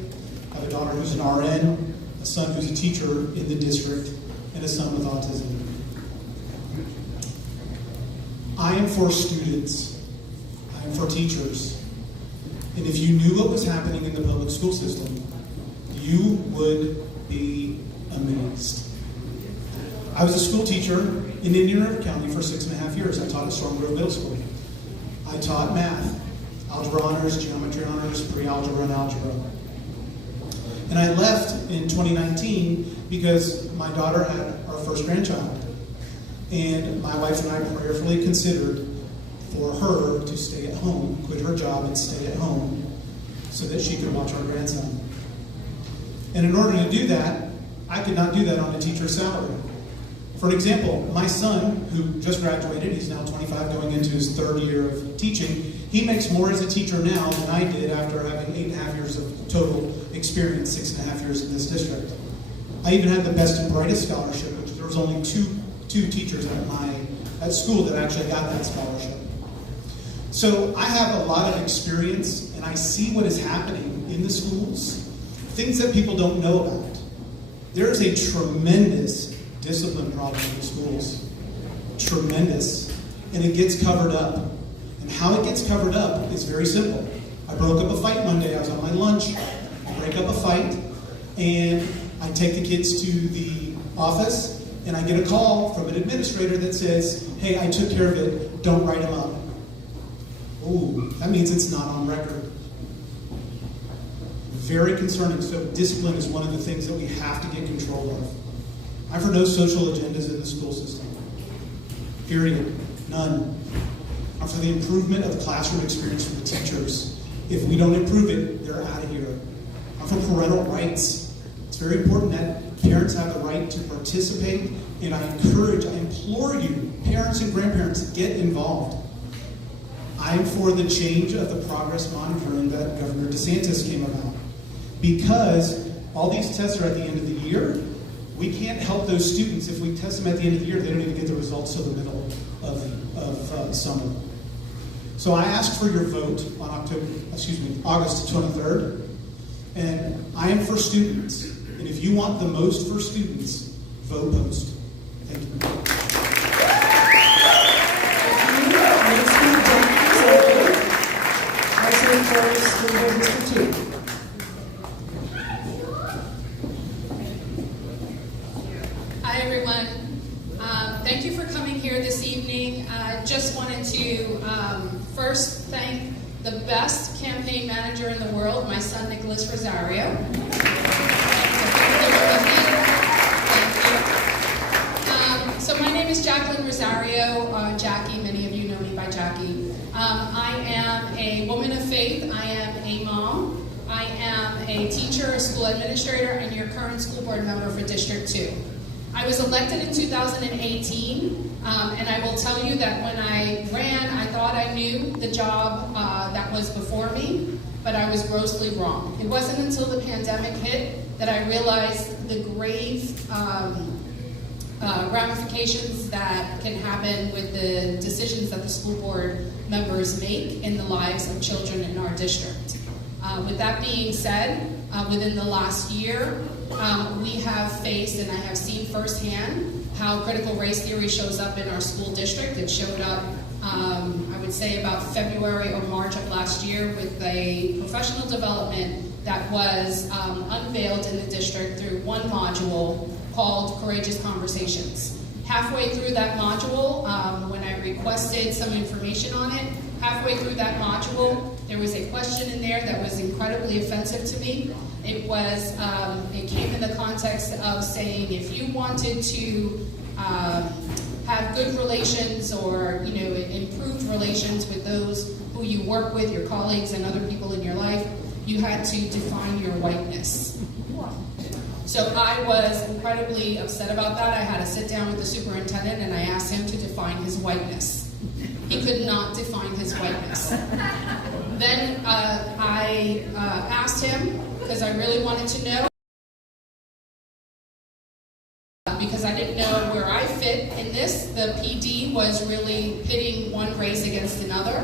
I have a daughter who's an RN, a son who's a teacher in the district, and a son with autism. I am for students. I am for teachers. And if you knew what was happening in the public school system, you would be amazed. I was a school teacher in Indian River County for 6.5 years. I taught at Storm Grove Middle School. I taught math, algebra honors, geometry honors, pre-algebra, and algebra. And I left in 2019 because my daughter had our first grandchild. And my wife and I prayerfully considered for her to stay at home, quit her job and stay at home so that she could watch our grandson. And in order to do that, I could not do that on a teacher's salary. For an example, my son, who just graduated, he's now 25 going into his 3rd year of teaching, he makes more as a teacher now than I did after having 8.5 years of total experience, 6.5 years in this district. I even had the best and brightest scholarship, which there was only two teachers at school that actually got that scholarship. So I have a lot of experience, and I see what is happening in the schools, things that people don't know about. There is a tremendous discipline problem in the schools. Tremendous. And it gets covered up. And how it gets covered up is very simple. I broke up a fight one day. I was on my lunch. I break up a fight, and I take the kids to the office, and I get a call from an administrator that says, hey, I took care of it, don't write him up. Ooh, that means it's not on record. Very concerning. So discipline is one of the things that we have to get control of. I'm for no social agendas in the school system. Period. None. I'm for the improvement of the classroom experience for the teachers. If we don't improve it, they're out of here. I'm for parental rights. It's very important that parents have the right to participate, and I implore you, parents and grandparents, get involved. I'm for the change of the progress monitoring that Governor DeSantis came about. Because all these tests are at the end of the year, we can't help those students. If we test them at the end of the year, they don't even get the results till the middle of summer. So I asked for your vote on August 23rd, and I am for students. And if you want the most for students, vote Post. Thank you. Hi, everyone. Thank you for coming here this evening. evening. I just wanted to first thank the best campaign manager in the world, my son Nicholas Rosario. So my name is Jacqueline Rosario, Jackie. Many of you know me by Jackie. I am a woman of faith. I am a mom. I am a teacher, a school administrator, and your current school board member for District 2. I was elected in 2018, and I will tell you that when I ran, I thought I knew the job that was before me, but I was grossly wrong. It wasn't until the pandemic hit that I realized the grave ramifications that can happen with the decisions that the school board members make in the lives of children in our district. With that being said, within the last year, we have faced, and I have seen firsthand, how critical race theory shows up in our school district. It showed up, I would say, about February or March of last year with a professional development that was unveiled in the district through one module called Courageous Conversations. Halfway through that module, when I requested some information on it, halfway through that module, there was a question in there that was incredibly offensive to me. It was, it came in the context of saying if you wanted to have good relations or, you know, improved relations with those who you work with, your colleagues and other people in your life, you had to define your whiteness. So I was incredibly upset about that. I had to sit down with the superintendent and I asked him to define his whiteness. He could not define his whiteness. Then I asked him, because I really wanted to know, because I didn't know where I fit in this. The PD was really pitting one race against another,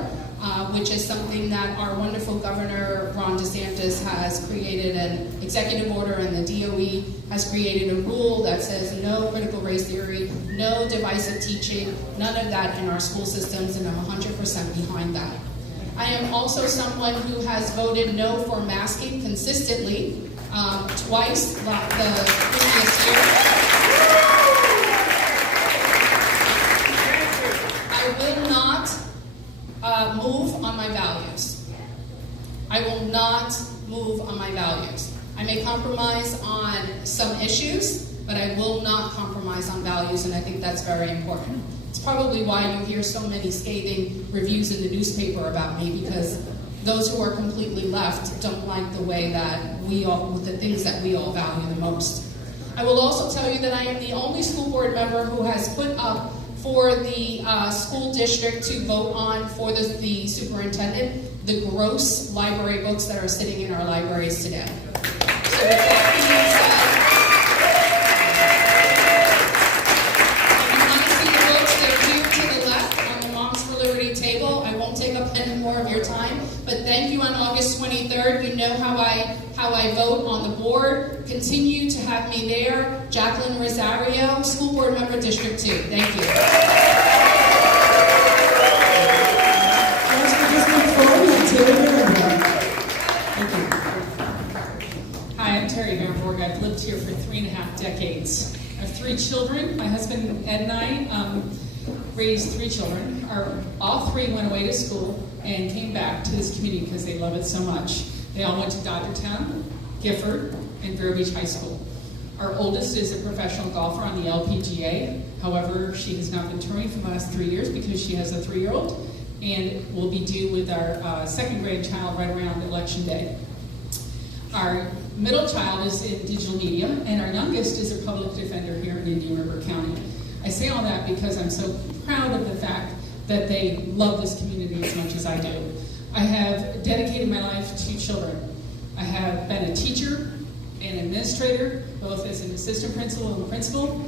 which is something that our wonderful Governor Ron DeSantis has created an executive order, and the DOE has created a rule that says no critical race theory, no divisive teaching, none of that in our school systems, and I'm 100% behind that. I am also someone who has voted no for masking consistently twice the previous year. I will not move on my values. I will not move on my values. I may compromise on some issues, but I will not compromise on values, and I think that's very important. It's probably why you hear so many scathing reviews in the newspaper about me, because those who are completely left don't like the way that the things that we all value the most. I will also tell you that I am the only school board member who has put up for the school district to vote on for the superintendent the gross library books that are sitting in our libraries today. So with that being said, more of your time, but thank you on August 23rd. You know how I vote on the board. Continue to have me there. Jacqueline Rosario, School Board Member, District 2. Thank you. Hi, I'm Terry Vanborg. I've lived here for 3.5 decades. I have 3 children. My husband Ed and I raised 3 children. All 3 went away to school and came back to this community because they love it so much. They all went to Dodgertown, Gifford, and Vero Beach High School. Our oldest is a professional golfer on the LPGA. However, she has not been touring for the last 3 years because she has a 3-year-old, and will be due with our 2nd grade child right around Election Day. Our middle child is in digital media, and our youngest is a public defender here in Indian River County. I say all that because I'm so proud of the fact that they love this community as much as I do. I have dedicated my life to children. I have been a teacher and administrator, both as an assistant principal and principal,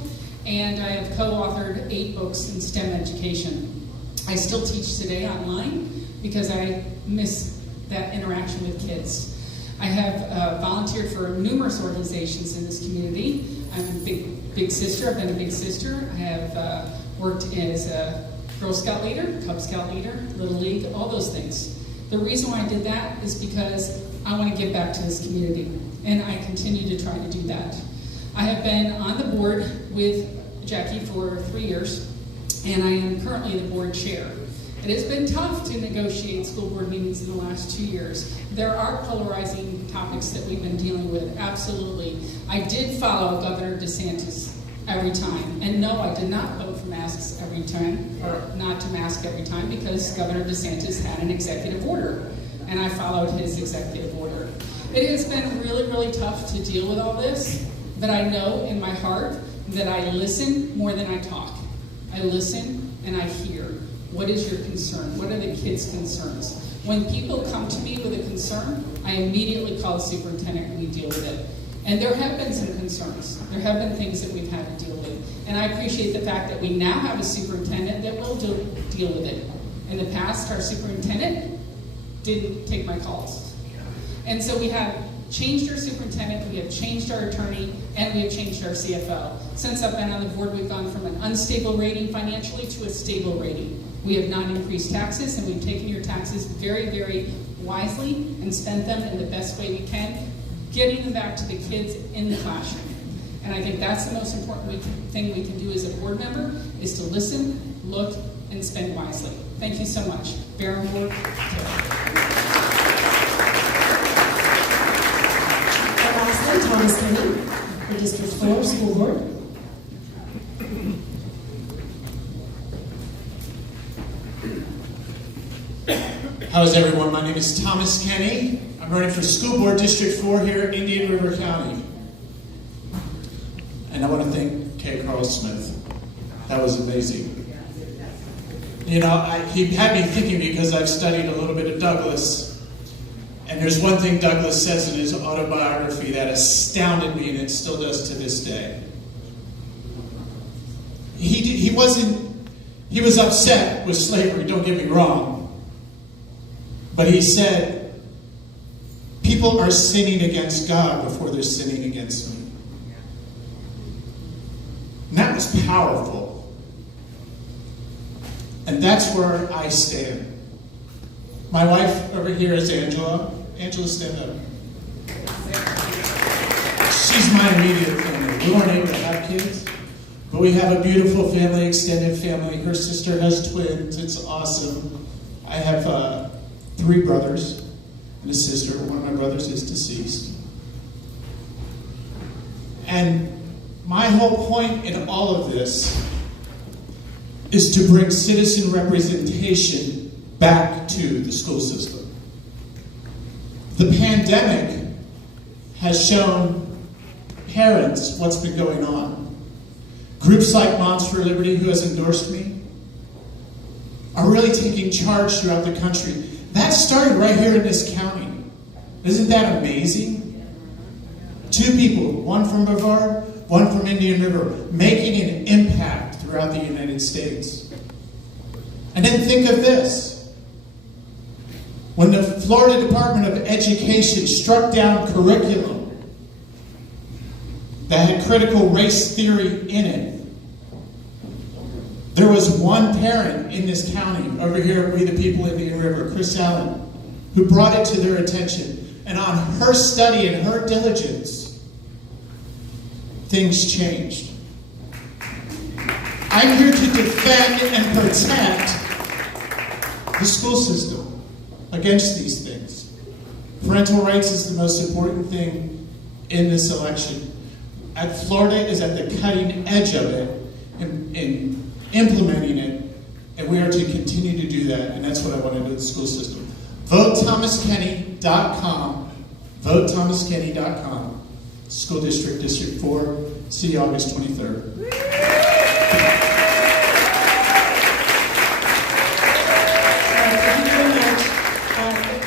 and I have co-authored 8 books in STEM education. I still teach today online because I miss that interaction with kids. I have volunteered for numerous organizations in this community. I'm a big sister. I've been a big sister. I have worked as a Girl Scout leader, Cub Scout leader, Little League, all those things. The reason why I did that is because I want to give back to this community, and I continue to try to do that. I have been on the board with Jackie for 3 years, and I am currently the board chair. It has been tough to negotiate school board meetings in the last 2 years. There are polarizing topics that we've been dealing with, absolutely. I did follow Governor DeSantis every time. And no, I did not vote for masks every time, or not to mask every time, because Governor DeSantis had an executive order, and I followed his executive order. It has been really, really tough to deal with all this, but I know in my heart that I listen more than I talk. I listen and I hear. What is your concern? What are the kids' concerns? When people come to me with a concern, I immediately call the superintendent and we deal with it. And there have been some concerns. There have been things that we've had to deal with. And I appreciate the fact that we now have a superintendent that will deal with it. In the past, our superintendent didn't take my calls. And so we have changed our superintendent, we have changed our attorney, and we have changed our CFO. Since I've been on the board, we've gone from an unstable rating financially to a stable rating. We have not increased taxes, and we've taken your taxes very, very wisely and spent them in the best way we can, getting them back to the kids in the classroom. And I think that's the most important thing we can do as a board member, is to listen, look, and spend wisely. Thank you so much. Baron Board, And lastly, Thomas Kenny, the District 4 School Board. How's everyone? My name is Thomas Kenny. I'm running for School Board District 4 here in Indian River County. And I want to thank K. Carl Smith. That was amazing. You know, he had me thinking, because I've studied a little bit of Douglas. And there's one thing Douglas says in his autobiography that astounded me, and it still does to this day. He was upset with slavery, don't get me wrong. But he said, people are sinning against God before they're sinning against me. And that was powerful. And that's where I stand. My wife over here is Angela. Angela, stand up. She's my immediate family. We weren't able to have kids, but we have a beautiful family, extended family. Her sister has twins. It's awesome. I have 3 brothers and a sister. One of my brothers is deceased. And my whole point in all of this is to bring citizen representation back to the school system. The pandemic has shown parents what's been going on. Groups like Moms for Liberty, who has endorsed me, are really taking charge throughout the country. That started right here in this county. Isn't that amazing? 2 people, one from Brevard, one from Indian River, making an impact throughout the United States. And then think of this. When the Florida Department of Education struck down curriculum that had critical race theory in it, there was one parent in this county, over here at We the People Indian River, Chris Allen, who brought it to their attention. And on her study and her diligence, things changed. I'm here to defend and protect the school system against these things. Parental rights is the most important thing in this election. Florida is at the cutting edge of it in implementing it, and we are to continue to do that, and that's what I want to do with the school system. VoteThomasKenny.com. VoteThomasKenny.com. School District, District 4. See you August 23rd. Thank you very much.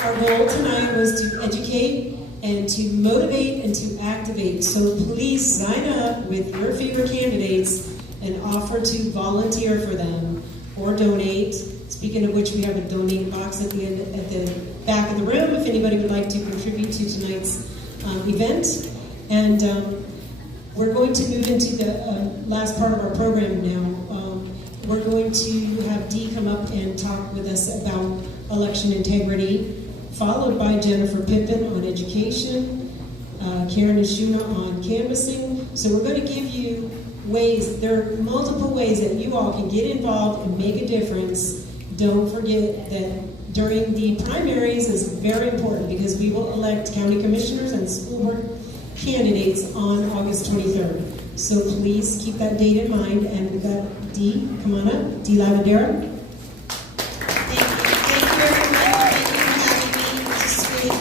Our goal tonight was to educate and to motivate and to activate. So please sign up with your favorite candidates and offer to volunteer for them or donate. Speaking of which, we have a donate box at the end, at the back of the room, if anybody would like to contribute to tonight's event. And we're going to move into the last part of our program now. We're going to have Dee come up and talk with us about election integrity, followed by Jennifer Pippin on education, Karen Ashuna on canvassing. So we're going to give you ways, there are multiple ways that you all can get involved and make a difference. Don't forget that during the primaries is very important because we will elect county commissioners and school board candidates on August 23rd. So please keep that date in mind. And we've got Dee, come on up, Dee Lavandera. Thank you everyone. Thank you for having me to speak.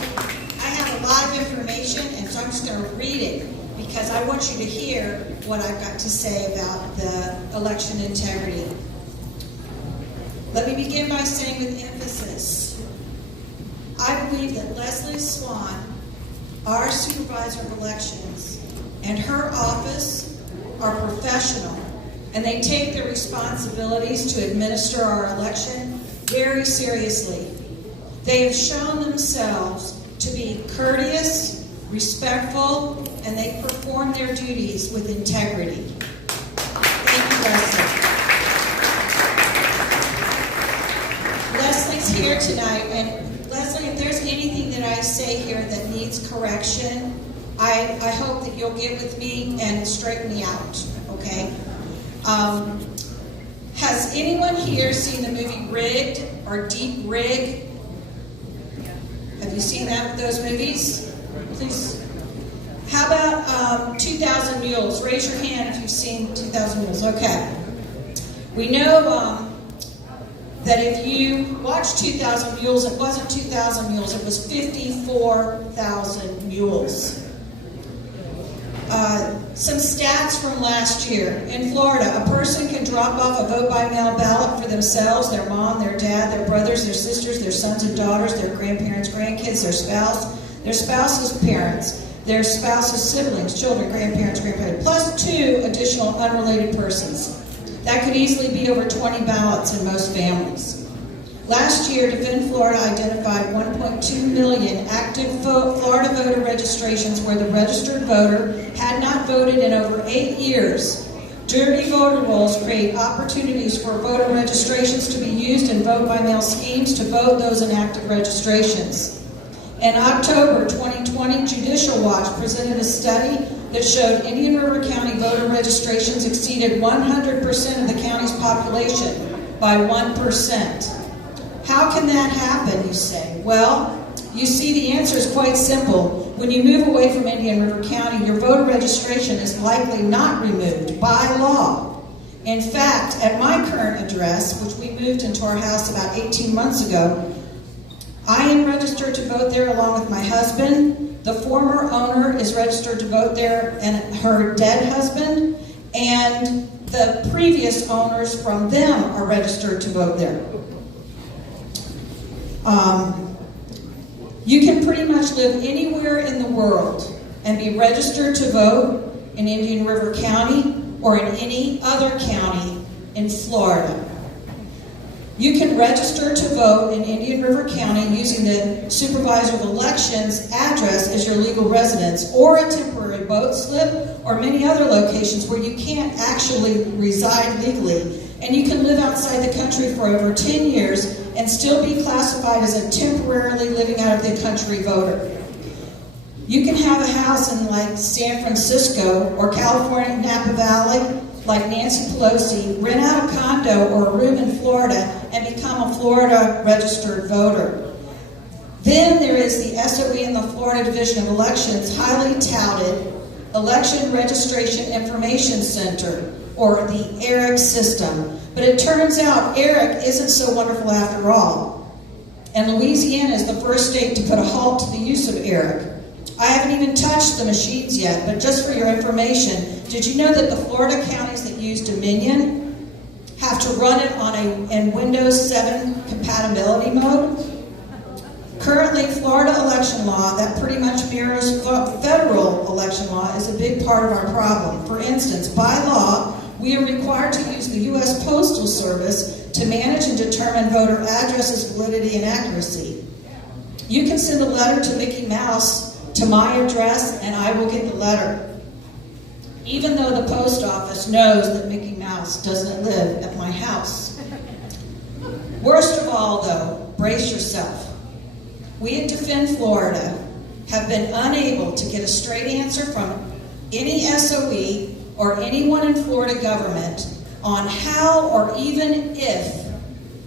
I have a lot of information, and so I'm just going to read it because I want you to hear what I've got to say about the election integrity. Let me begin by saying with emphasis, I believe that Leslie Swan, our supervisor of elections, and her office are professional, and they take their responsibilities to administer our election very seriously. They have shown themselves to be courteous, respectful, and they perform their duties with integrity. Thank you, Leslie. Leslie's here tonight, and Leslie, if there's anything that I say here that needs correction, I hope that you'll get with me and straighten me out, okay? Has anyone here seen the movie Rigged or Deep Rig? Have you seen those movies? Please. How about 2,000 Mules? Raise your hand if you've seen 2,000 Mules. Okay. We know that if you watch 2,000 Mules, it wasn't 2,000 mules, it was 54,000 mules. Some stats from last year. In Florida, a person can drop off a vote-by-mail ballot for themselves, their mom, their dad, their brothers, their sisters, their sons and daughters, their grandparents, grandkids, their spouse's parents, their spouse's siblings, children, grandparents, plus 2 additional unrelated persons. That could easily be over 20 ballots in most families. Last year, Defend Florida identified 1.2 million active Florida voter registrations where the registered voter had not voted in over 8 years. Dirty voter rolls create opportunities for voter registrations to be used in vote-by-mail schemes to vote those inactive registrations. In October 2020, Judicial Watch presented a study that showed Indian River County voter registrations exceeded 100% of the county's population by 1%. How can that happen, you say? Well, you see, the answer is quite simple. When you move away from Indian River County, your voter registration is likely not removed by law. In fact, at my current address, which we moved into our house about 18 months ago, I am registered to vote there along with my husband. The former owner is registered to vote there and her dead husband, and the previous owners from them are registered to vote there. You can pretty much live anywhere in the world and be registered to vote in Indian River County or in any other county in Florida. You can register to vote in Indian River County using the Supervisor of Elections address as your legal residence, or a temporary vote slip, or many other locations where you can't actually reside legally. And you can live outside the country for over 10 years and still be classified as a temporarily living out of the country voter. You can have a house in like San Francisco or California, Napa Valley, like Nancy Pelosi, rent out a condo or a room in Florida and become a Florida registered voter. Then there is the SOE in the Florida Division of Elections, highly touted Election Registration Information Center, or the ERIC system. But it turns out ERIC isn't so wonderful after all. And Louisiana is the first state to put a halt to the use of ERIC. I haven't even touched the machines yet, but just for your information, did you know that the Florida counties that use Dominion have to run it on in Windows 7 compatibility mode? Currently, Florida election law that pretty much mirrors federal election law is a big part of our problem. For instance, by law, we are required to use the U.S. Postal Service to manage and determine voter addresses, validity, and accuracy. You can send a letter to Mickey Mouse to my address, and I will get the letter, even though the post office knows that Mickey Mouse doesn't live at my house. Worst of all, though, brace yourself. We at Defend Florida have been unable to get a straight answer from any SOE or anyone in Florida government on how or even if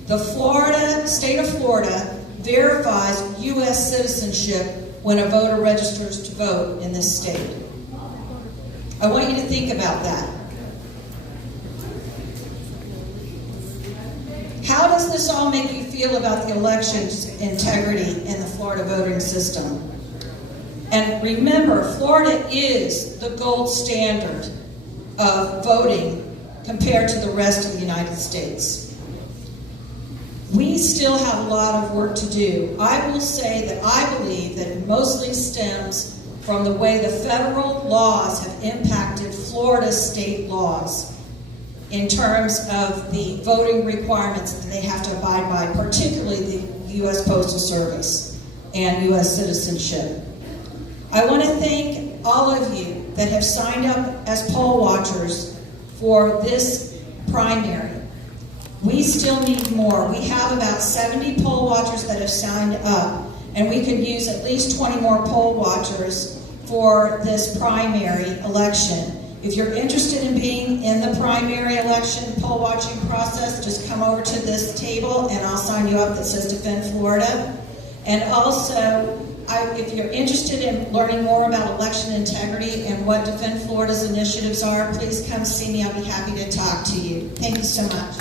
the state of Florida verifies U.S. citizenship when a voter registers to vote in this state. I want you to think about that. How does this all make you feel about the election's integrity in the Florida voting system? And remember, Florida is the gold standard of voting compared to the rest of the United States. We still have a lot of work to do. I will say that I believe that it mostly stems from the way the federal laws have impacted Florida's state laws in terms of the voting requirements that they have to abide by, particularly the U.S. Postal Service and U.S. citizenship. I want to thank all of you that have signed up as poll watchers for this primary. We still need more. We have about 70 poll watchers that have signed up, and we could use at least 20 more poll watchers for this primary election. If you're interested in being in the primary election poll watching process, just come over to this table and I'll sign you up that says Defend Florida. And also, if you're interested in learning more about election integrity and what Defend Florida's initiatives are, please come see me. I'll be happy to talk to you. Thank you so much.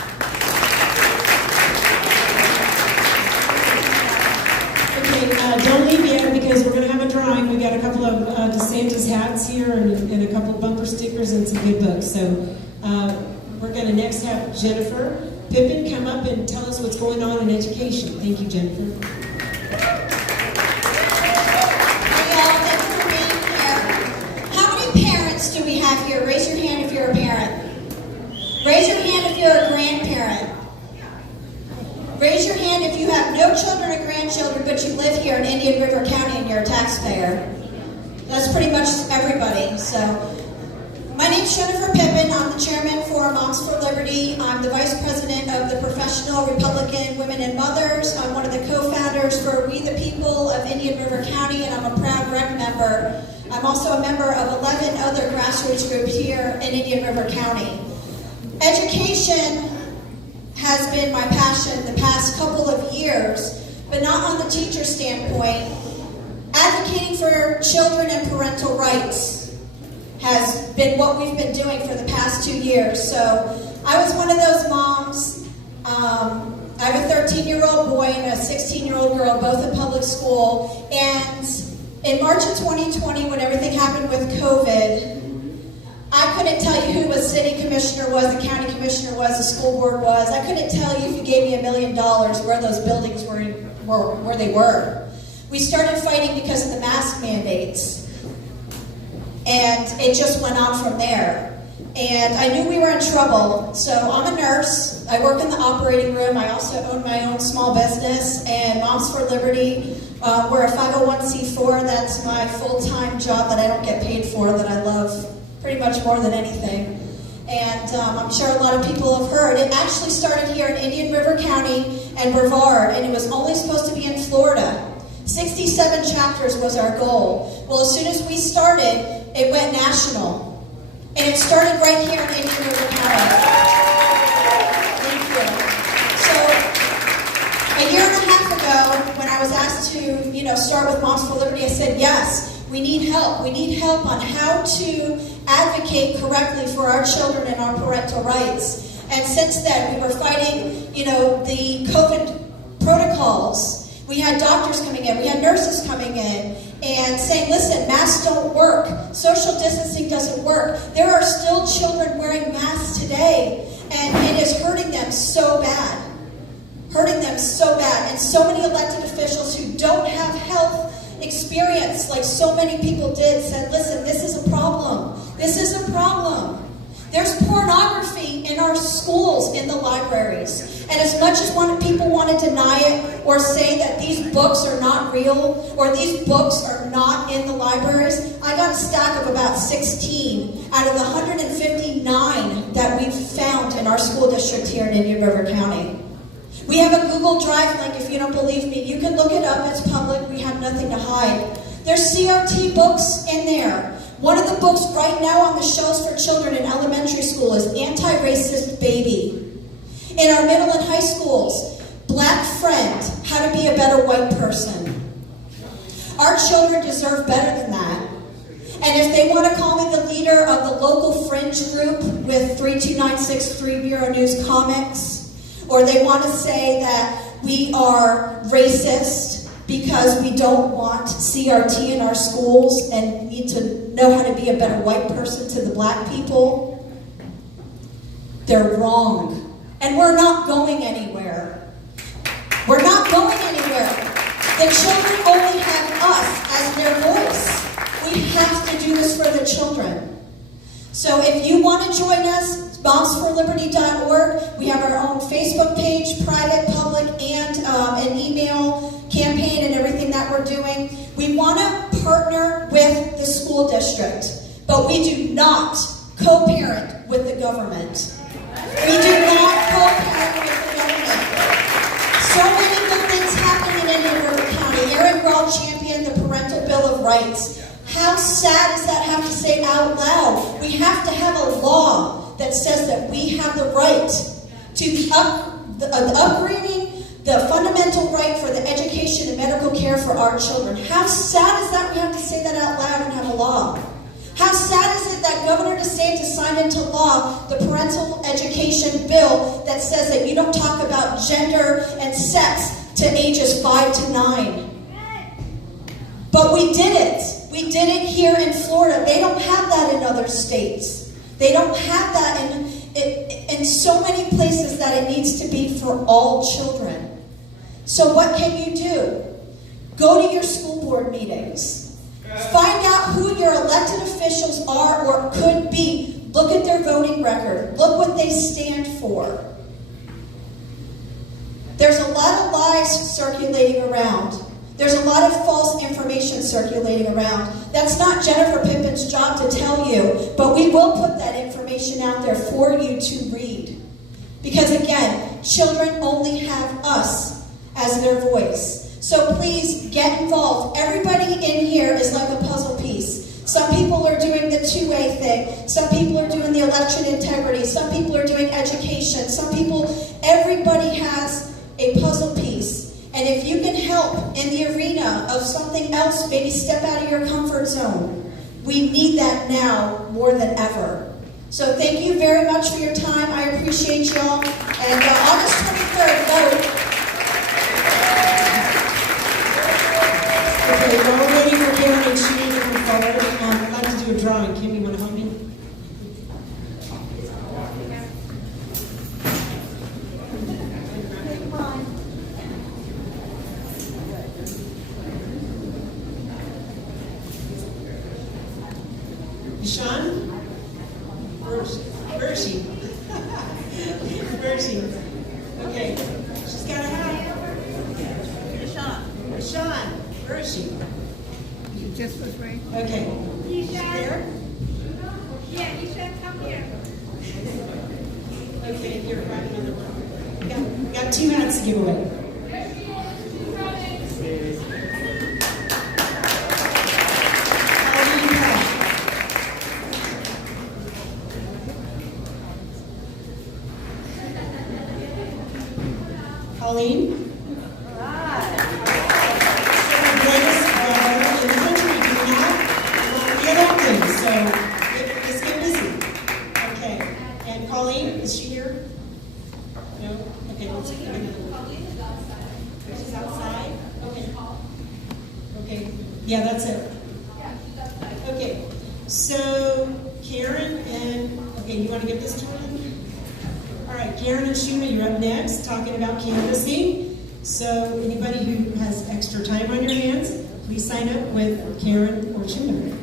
Don't leave yet because we're going to have a drawing. We got a couple of DeSantis hats here and a couple bumper stickers and some good books. So we're going to next have Jennifer Pippin come up and tell us what's going on in education. Thank you, Jennifer. How many parents do we have here? Raise your hand if you're a parent. Raise your hand if you're a grandparent. Raise your hand if you have no children or grandchildren, but you live here in Indian River County and you're a taxpayer. That's pretty much everybody. So, my name's Jennifer Pippin. I'm the chairman for Moms for Liberty. I'm the vice president of the Professional Republican Women and Mothers. I'm one of the co-founders for We the People of Indian River County, and I'm a proud rec member. I'm also a member of 11 other grassroots groups here in Indian River County. Education has been my passion the past couple of years, but not on the teacher standpoint. Advocating for children and parental rights has been what we've been doing for the past 2 years. So I was one of those moms. I have a 13-year-old boy and a 16-year-old girl, both in public school. And in March of 2020, when everything happened with COVID, I couldn't tell you who a city commissioner was, the county commissioner was, the school board was. I couldn't tell you if you gave me $1 million where those buildings were where they were. We started fighting because of the mask mandates. And it just went on from there. And I knew we were in trouble. So I'm a nurse. I work in the operating room. I also own my own small business. And Moms for Liberty, we're a 501c4. That's my full-time job that I don't get paid for, that I love pretty much more than anything. And I'm sure a lot of people have heard. It actually started here in Indian River County and Brevard, and it was only supposed to be in Florida. 67 chapters was our goal. Well, as soon as we started, it went national. And it started right here in Indian River County. Thank you. So, a year and a half ago, when I was asked to, start with Moms for Liberty, I said, yes, we need help. We need help on how to advocate correctly for our children and our parental rights. And since then, we were fighting, the COVID protocols. We had doctors coming in, we had nurses coming in and saying, listen, masks don't work. Social distancing doesn't work. There are still children wearing masks today, and it is hurting them so bad. Hurting them so bad. And so many elected officials who don't have health experience, like so many people did, said, listen, this is a problem. This is a problem. There's pornography in our schools, in the libraries. And as much as people want to deny it or say that these books are not real or these books are not in the libraries, I got a stack of about 16 out of the 159 that we've found in our school district here in Indian River County. We have a Google Drive link. If you don't believe me, you can look it up. It's public. We have nothing to hide. There's CRT books in there. One of the books right now on the shelves for children in elementary school is Anti-Racist Baby. In our middle and high schools, Black Friend, How to Be a Better White Person. Our children deserve better than that. And if they want to call me the leader of the local fringe group with 32963 Bureau News Comics, or they want to say that we are racist because we don't want CRT in our schools and need to know how to be a better white person to the black people, they're wrong. And we're not going anywhere. We're not going anywhere. The children only have us as their voice. We have to do this for the children. So if you want to join us, momsforliberty.org. We have our own Facebook page, private, public, and an email campaign and everything that we're doing. We want to partner with the school district, but we do not co-parent with the government. We do not co-parent with the government. So many good things happen in Indian River County. Aaron Grawl championed the Parental Bill of Rights. How sad does that have to say out loud? We have to have a law that says that we have the right to the upgrading, the fundamental right for the education and medical care for our children. How sad is that we have to say that out loud and have a law? How sad is it that Governor DeSantis signed into law the parental education bill that says that you don't talk about gender and sex to ages 5 to 9? But we did it. We did it here in Florida. They don't have that in other states. They don't have that in so many places that it needs to be for all children. So what can you do? Go to your school board meetings. Find out who your elected officials are or could be. Look at their voting record. Look what they stand for. There's a lot of lies circulating around. There's a lot of false information circulating around. That's not Jennifer Pippin's job to tell you, but we will put that information out there for you to read. Because again, children only have us as their voice. So please get involved. Everybody in here is like a puzzle piece. Some people are doing the two-way thing. Some people are doing the election integrity. Some people are doing education. Everybody has a puzzle piece. And if you can help in the arena of something else, maybe step out of your comfort zone. We need that now more than ever. So thank you very much for your time. I appreciate y'all. And August 23rd, vote. Okay, while we're waiting for Karen and Sheena to come forward, I'd like to do a drawing. Kim, you want to help me? Sean? Where is she? Where is she? Okay. She's got a hat. Sean, where is she? She just was right. Okay. He said, There? yeah, he said, come here. Okay, here, grab another one. Got 2 hats to give away. Colleen? Greatest in the country. Do not be elected, so let's get busy. Okay. And Colleen, is she here? No? Okay, let's get another one. She's outside? Okay. Okay. Yeah, that's it. Okay. So Karen and you want to give this to her? All right, Karen and Shuna, you're up next, talking about canvassing. So anybody who has extra time on your hands, please sign up with Karen or Shuna.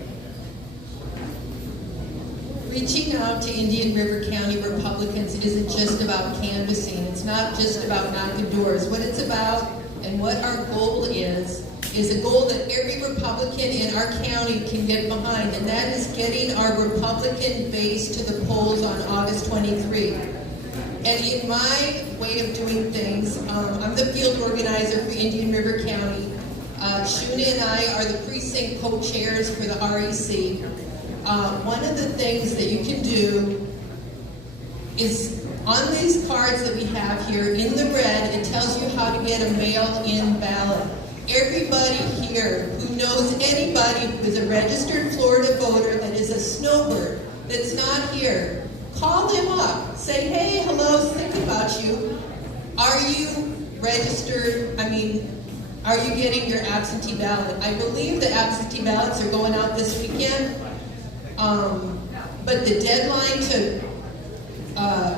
Reaching out to Indian River County Republicans isn't just about canvassing. It's not just about knocking doors. What it's about and what our goal is a goal that every Republican in our county can get behind, and that is getting our Republican base to the polls on August 23. And in my way of doing things, I'm the field organizer for Indian River County. Shuna and I are the precinct co-chairs for the REC. one of the things that you can do is on these cards that we have here in the red, it tells you how to get a mail-in ballot. Everybody here who knows anybody who is a registered Florida voter that is a snowbird that's not here, call them up. Say, hey, hello, thinking about you. Are you registered? Are you getting your absentee ballot? I believe the absentee ballots are going out this weekend. But the deadline to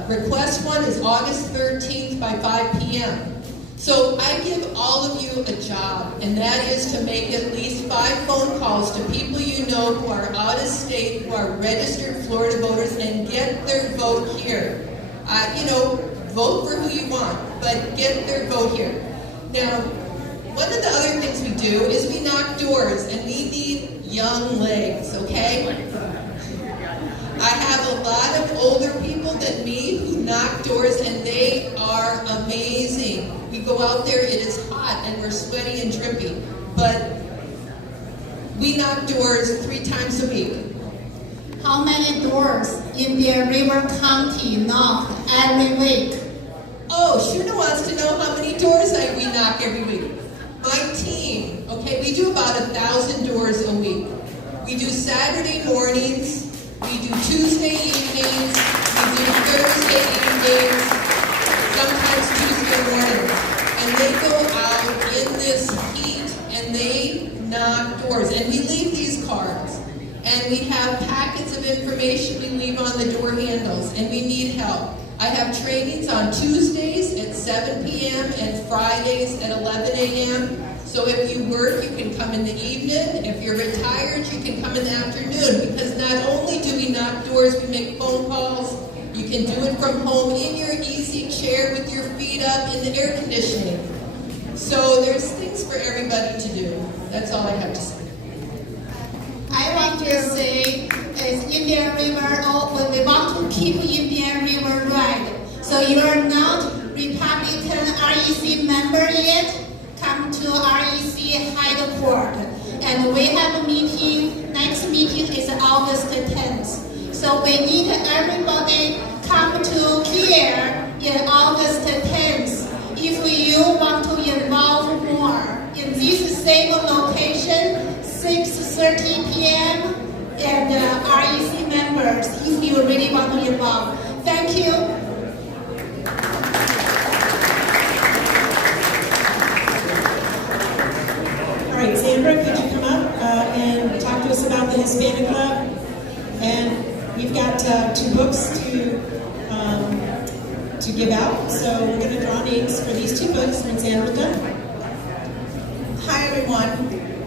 request one is August 13th by 5 p.m. So I give all of you a job, and that is to make at least 5 phone calls to people you know who are out of state, who are registered Florida voters, and get their vote here. Vote for who you want, but get their vote here. Now, one of the other things we do is we knock doors, and we need young legs, okay? I have a lot of older people than me who knock doors, and they are amazing. We go out there, it is hot, and we're sweaty and drippy, but we knock doors 3 times a week. How many doors in Bear River County knock every week? Oh, Shuna wants to know how many doors we knock every week. My team, okay, we do about 1,000 doors a week. We do Saturday mornings, we do Tuesday evenings, we do Thursday evenings, sometimes Tuesday mornings. And they go out in this heat and they knock doors. And we leave these cards. And we have packets of information we leave on the door handles. And we need help. I have trainings on Tuesdays at 7 p.m. and Fridays at 11 a.m. So if you work, you can come in the evening. If you're retired, you can come in the afternoon. Because not only do we knock doors, we make phone calls. You can do it from home in your easy chair with your feet up in the air conditioning. So there's things for everybody to do. That's all I have to say. I want to say is Indian River, we want to keep Indian River red. So you are not Republican REC member yet, come to REC headquarters. And we have a meeting, next meeting is August 10th. So we need everybody come to here in August 10th. If you want to involve more in this same location, 6:30 p.m. and REC members, if you really want to involve. Thank you. All right, Sandra, could you come up and talk to us about the Hispanic Club? And you've got 2 books to give out, so we're going to draw names for these 2 books when Sandra's done. Hi everyone,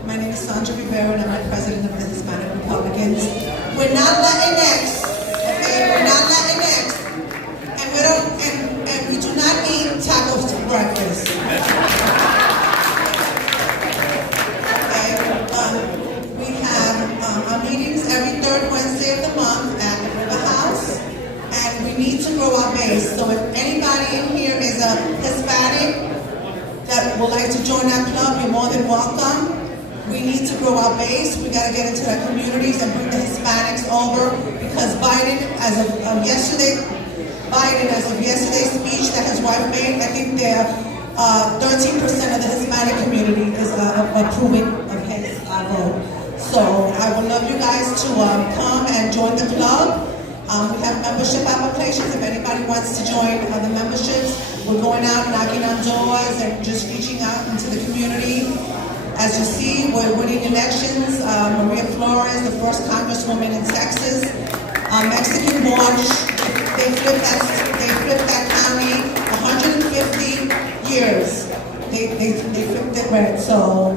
my name is Sandra Rivera and I'm the president of the Hispanic Republicans. We're not Latinx, okay? We're not Latinx, and we do not eat tacos for breakfast. Okay, we have our meetings every 3rd Wednesday of the month at the River House, and we need to grow our base. So if anybody in here is a Hispanic that would like to join our club, you're more than welcome. We need to grow our base. We got to get into our communities and bring the Hispanics over, because Biden, as of yesterday's speech that his wife made, I think they're 13% of the Hispanic community is approving of his vote. So I would love you guys to come and join the club. We have membership applications. If anybody wants to join the memberships, we're going out knocking on doors and just reaching out into the community. As you see, we're winning elections. Maria Flores, the first congresswoman in Texas. Mexican March, they flipped that county 150 years. They flipped it red. So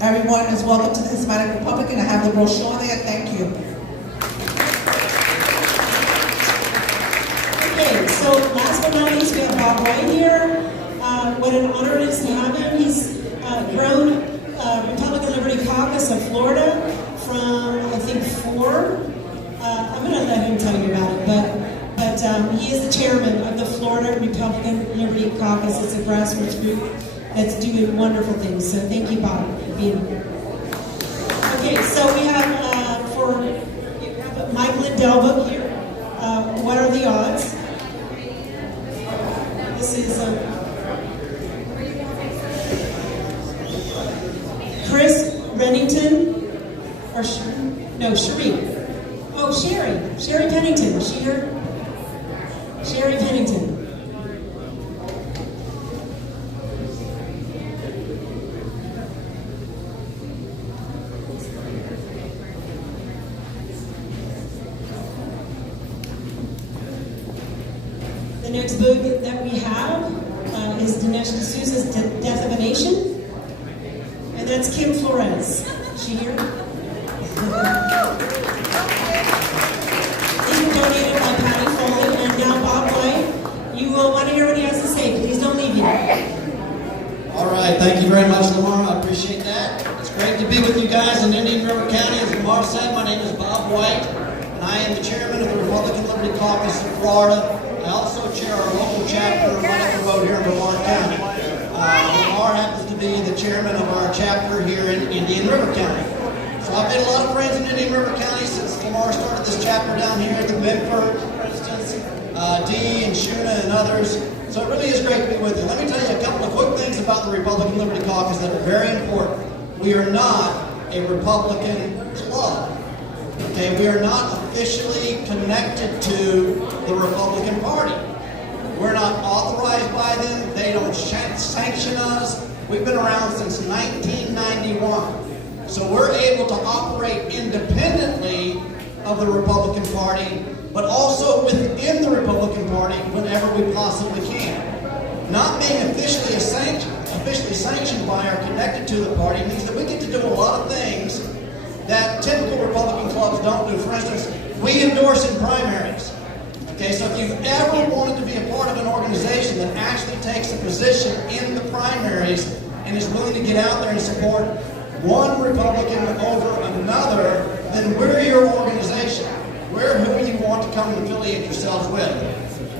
everyone is welcome to the Hispanic Republican. I have the brochure there. Thank you. Okay, so last but not least, we have Bob White here. What an honor it is to have him. He's grown Republican Liberty Caucus of Florida from, I think, 4. I'm going to let him tell you about it, but he is the chairman of the Florida Republican Liberty Caucus. It's a grassroots group that's doing wonderful things. So thank you, Bob, for being here. Okay, so we have for Delva here. What are the odds? This is Chris Rennington, or Sheree. Oh, Sherry Pennington. Was she here? Sherry Pennington. The next book that we have is Dinesh D'Souza's Death of a Nation. And that's Kim Flores. Is she here? These were donated by Patty Foley. And now Bob White, you will want to hear what he has to say. Please don't leave yet. All right, thank you very much, Lamar. I appreciate that. It's great to be with you guys in Indian River County. As Lamar said, my name is Bob White, and I am the chairman of the Republican Liberty Caucus in Florida. I also chair our local chapter right up the road here in Brevard County. Lamar happens to be the chairman of our chapter here in Indian River County. So I've made a lot of friends in Indian River County since Lamar started this chapter down here, the Bedford, for instance, Dee and Shuna and others. So it really is great to be with you. Let me tell you a couple of quick things about the Republican Liberty Caucus that are very important. We are not a Republican club. Okay, we are not officially connected to the Republican Party. We're not authorized by them. They don't sanction us. We've been around since 1991. So we're able to operate independently of the Republican Party, but also within the Republican Party whenever we possibly can. Not being officially sanctioned by or connected to the party means that we get to do a lot of things that typical Republican clubs don't do. For instance, we endorse in primaries. Okay, so if you've ever wanted to be a part of an organization that actually takes a position in the primaries and is willing to get out there and support one Republican over another, then we're your organization. We're who you want to come and affiliate yourselves with.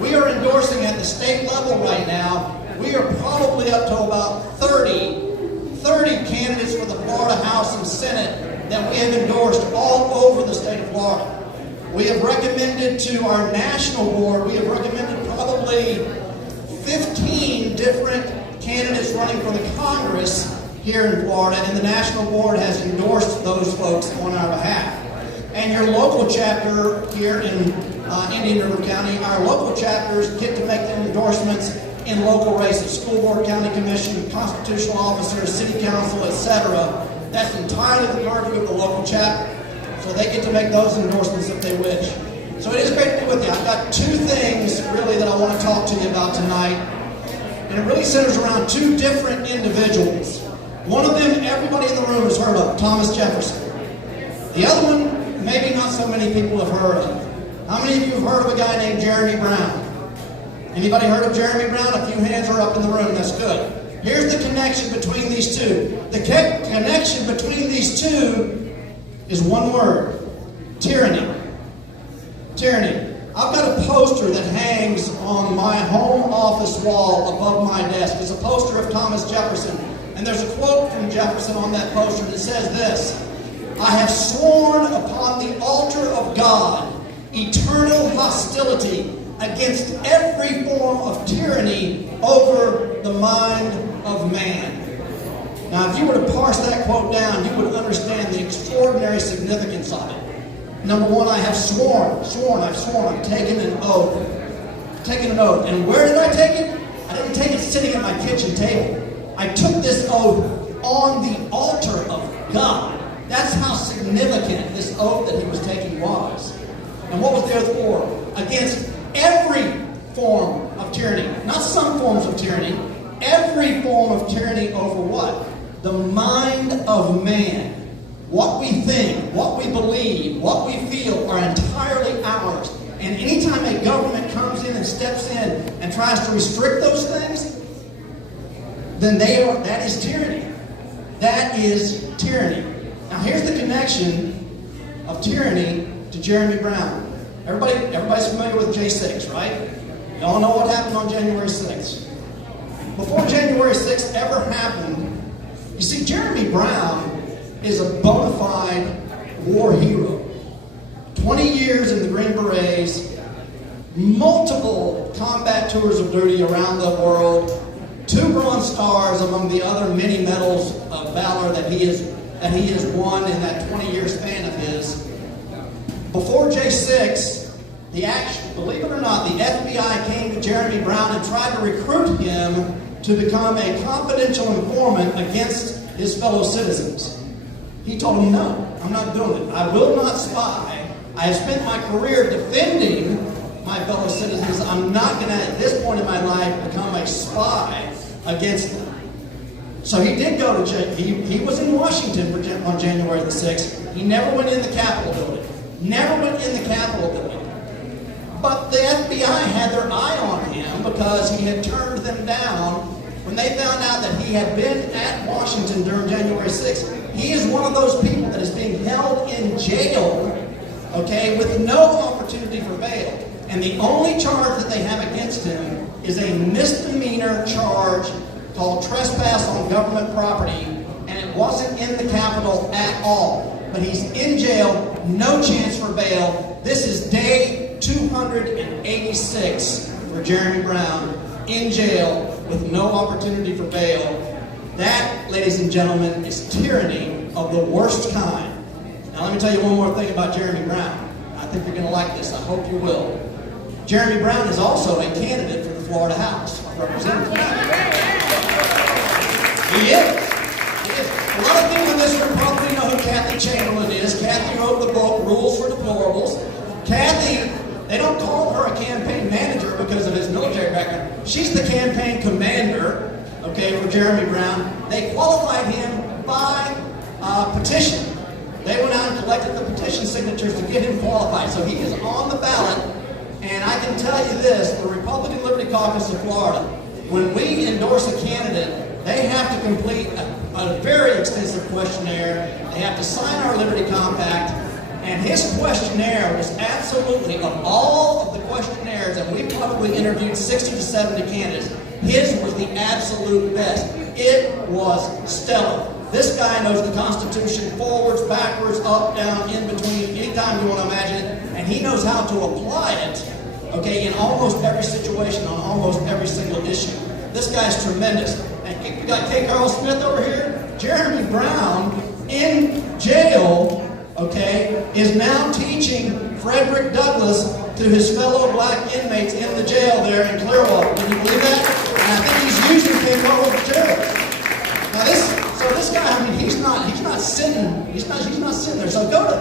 We are endorsing at the state level right now. We are probably up to about 30 candidates for the Florida House and Senate that we have endorsed all over the state of Florida. We have recommended to our national board, we have recommended probably 15 different candidates running for the Congress here in Florida, and the national board has endorsed those folks on our behalf. And your local chapter here in Indian River County, our local chapters get to make the endorsements in local races, school board, county commission, constitutional officers, city council, etc. That's entirely the purview of the local chapter. So they get to make those endorsements if they wish. So it is great to be with you. I've got two things really that I want to talk to you about tonight. And it really centers around two different individuals. One of them everybody in the room has heard of, Thomas Jefferson. The other one, maybe not so many people have heard of. How many of you have heard of a guy named Jeremy Brown? Anybody heard of Jeremy Brown? A few hands are up in the room. That's good. Here's the connection between these two. The connection between these two is one word: tyranny. Tyranny. I've got a poster that hangs on my home office wall above my desk. It's a poster of Thomas Jefferson. And there's a quote from Jefferson on that poster that says this: "I have sworn upon the altar of God eternal hostility against every form of tyranny over the mind of man." Now, if you were to parse that quote down, you would understand the extraordinary significance of it. Number one, I have sworn, I've taken an oath. Taken an oath. And where did I take it? I didn't take it sitting at my kitchen table. I took this oath on the altar of God. That's how significant this oath that he was taking was. And what was the oath for? Against every form of tyranny. Not some forms of tyranny. Every form of tyranny over what? The mind of man. What we think, what we believe, what we feel are entirely ours. And anytime a government comes in and steps in and tries to restrict those things, then that is tyranny. That is tyranny. Now here's the connection of tyranny to Jeremy Brown. Everybody's familiar with J6, right? You all know what happened on January 6th. Before January 6th ever happened, you see, Jeremy Brown is a bona fide war hero. 20 years in the Green Berets, multiple combat tours of duty around the world, 2 Bronze Stars among the other many medals of valor that he has won in that 20-year span of his. Before J6, believe it or not, the FBI came to Jeremy Brown and tried to recruit him to become a confidential informant against his fellow citizens. He told them, no, I'm not doing it. I will not spy. I have spent my career defending my fellow citizens. I'm not going to, at this point in my life, become a spy against them. So he did go to, he was in Washington on January the 6th. He never went in the Capitol building. Never went in the Capitol building. But the FBI had their eye on him because he had turned them down when they found out that he had been at Washington during January 6th. He is one of those people that is being held in jail, okay, with no opportunity for bail. And the only charge that they have against him is a misdemeanor charge called trespass on government property, and it wasn't in the Capitol at all. But he's in jail, no chance for bail. This is day 286 for Jeremy Brown, in jail with no opportunity for bail. That, ladies and gentlemen, is tyranny of the worst kind. Now let me tell you one more thing about Jeremy Brown. I think you're going to like this. I hope you will. Jeremy Brown is also a candidate for the Florida House of Representatives. He is. A lot of people in this room probably know who Kathy Chamberlain is. Kathy wrote the book, Rules for Deplorables. Kathy, they don't call her a campaign manager because of his military background. She's the campaign commander, okay, for Jeremy Brown. They qualified him by petition. They went out and collected the petition signatures to get him qualified. So he is on the ballot. And I can tell you this, the Republican Liberty Caucus of Florida, when we endorse a candidate, they have to complete a very extensive questionnaire. They have to sign our Liberty Compact. And his questionnaire was absolutely, of all of the questionnaires, and we probably interviewed 60 to 70 candidates, his was the absolute best. It was stellar. This guy knows the Constitution forwards, backwards, up, down, in between, anytime you want to imagine it. And he knows how to apply it, okay, in almost every situation, on almost every single issue. This guy's tremendous. And we got K. Carl Smith over here. Jeremy Brown, in jail, okay, is now teaching Frederick Douglass to his fellow black inmates in the jail there in Clearwater. Can you believe that? And I think he's using K. Carl as jail. Now this guy, I mean, he's not sitting there. So go to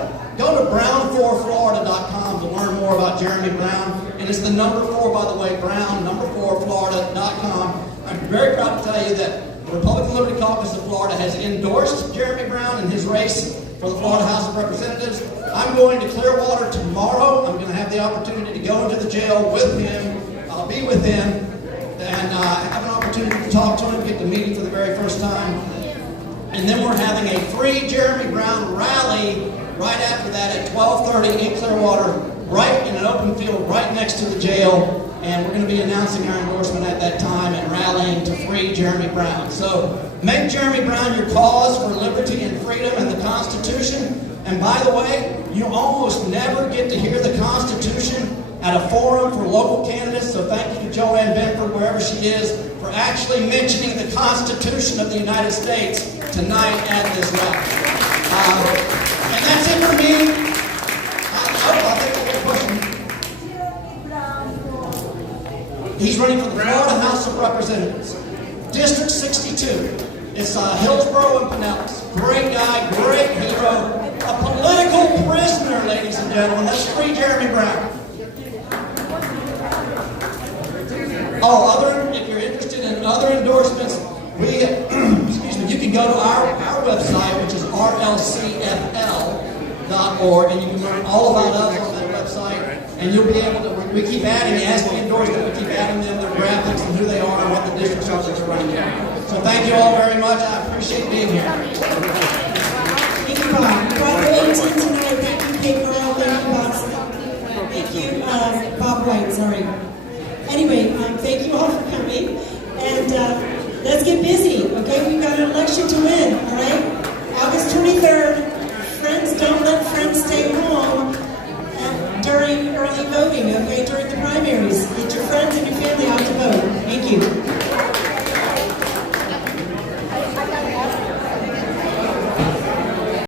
brown4florida.com to learn more about Jeremy Brown. And it's the number 4, by the way, brown4florida.com. I'm very proud to tell you that the Republican Liberty Caucus of Florida has endorsed Jeremy Brown in his race for the Florida House of Representatives. I'm going to Clearwater tomorrow. I'm going to have the opportunity to go into the jail with him. I'll be with him and have an opportunity to talk to him, get to meet him for the very first time. And then we're having a free Jeremy Brown rally right after that at 12:30 in Clearwater, right in an open field right next to the jail. And we're going to be announcing our endorsement at that time and rallying to free Jeremy Brown. So make Jeremy Brown your cause for liberty and freedom and the Constitution. And by the way, you almost never get to hear the Constitution at a forum for local candidates. So thank you to Joanne Benford, wherever she is, for actually mentioning the Constitution of the United States tonight at this rally. And that's it for me. I'll take a question. He's running for the Florida House of Representatives. District 62. It's Hillsborough and Pinellas. Great guy, great hero. A political prisoner, ladies and gentlemen. Let's free Jeremy Brown. If you're interested in other endorsements, you can go to our website, which is rlcfl.org, and you can learn all about us on that website. And you'll be able to, we keep adding, as we endorse them, we keep adding them, their graphics and who they are and what the districts are that they're running. So thank you all very much. I appreciate being here. Thank you, Bob. Congratulations tonight. Thank you, Kate Carl. Thank you, Bob. Thank you, Bob White, sorry. Anyway, thank you all for coming. And let's get busy, okay? We've got an election to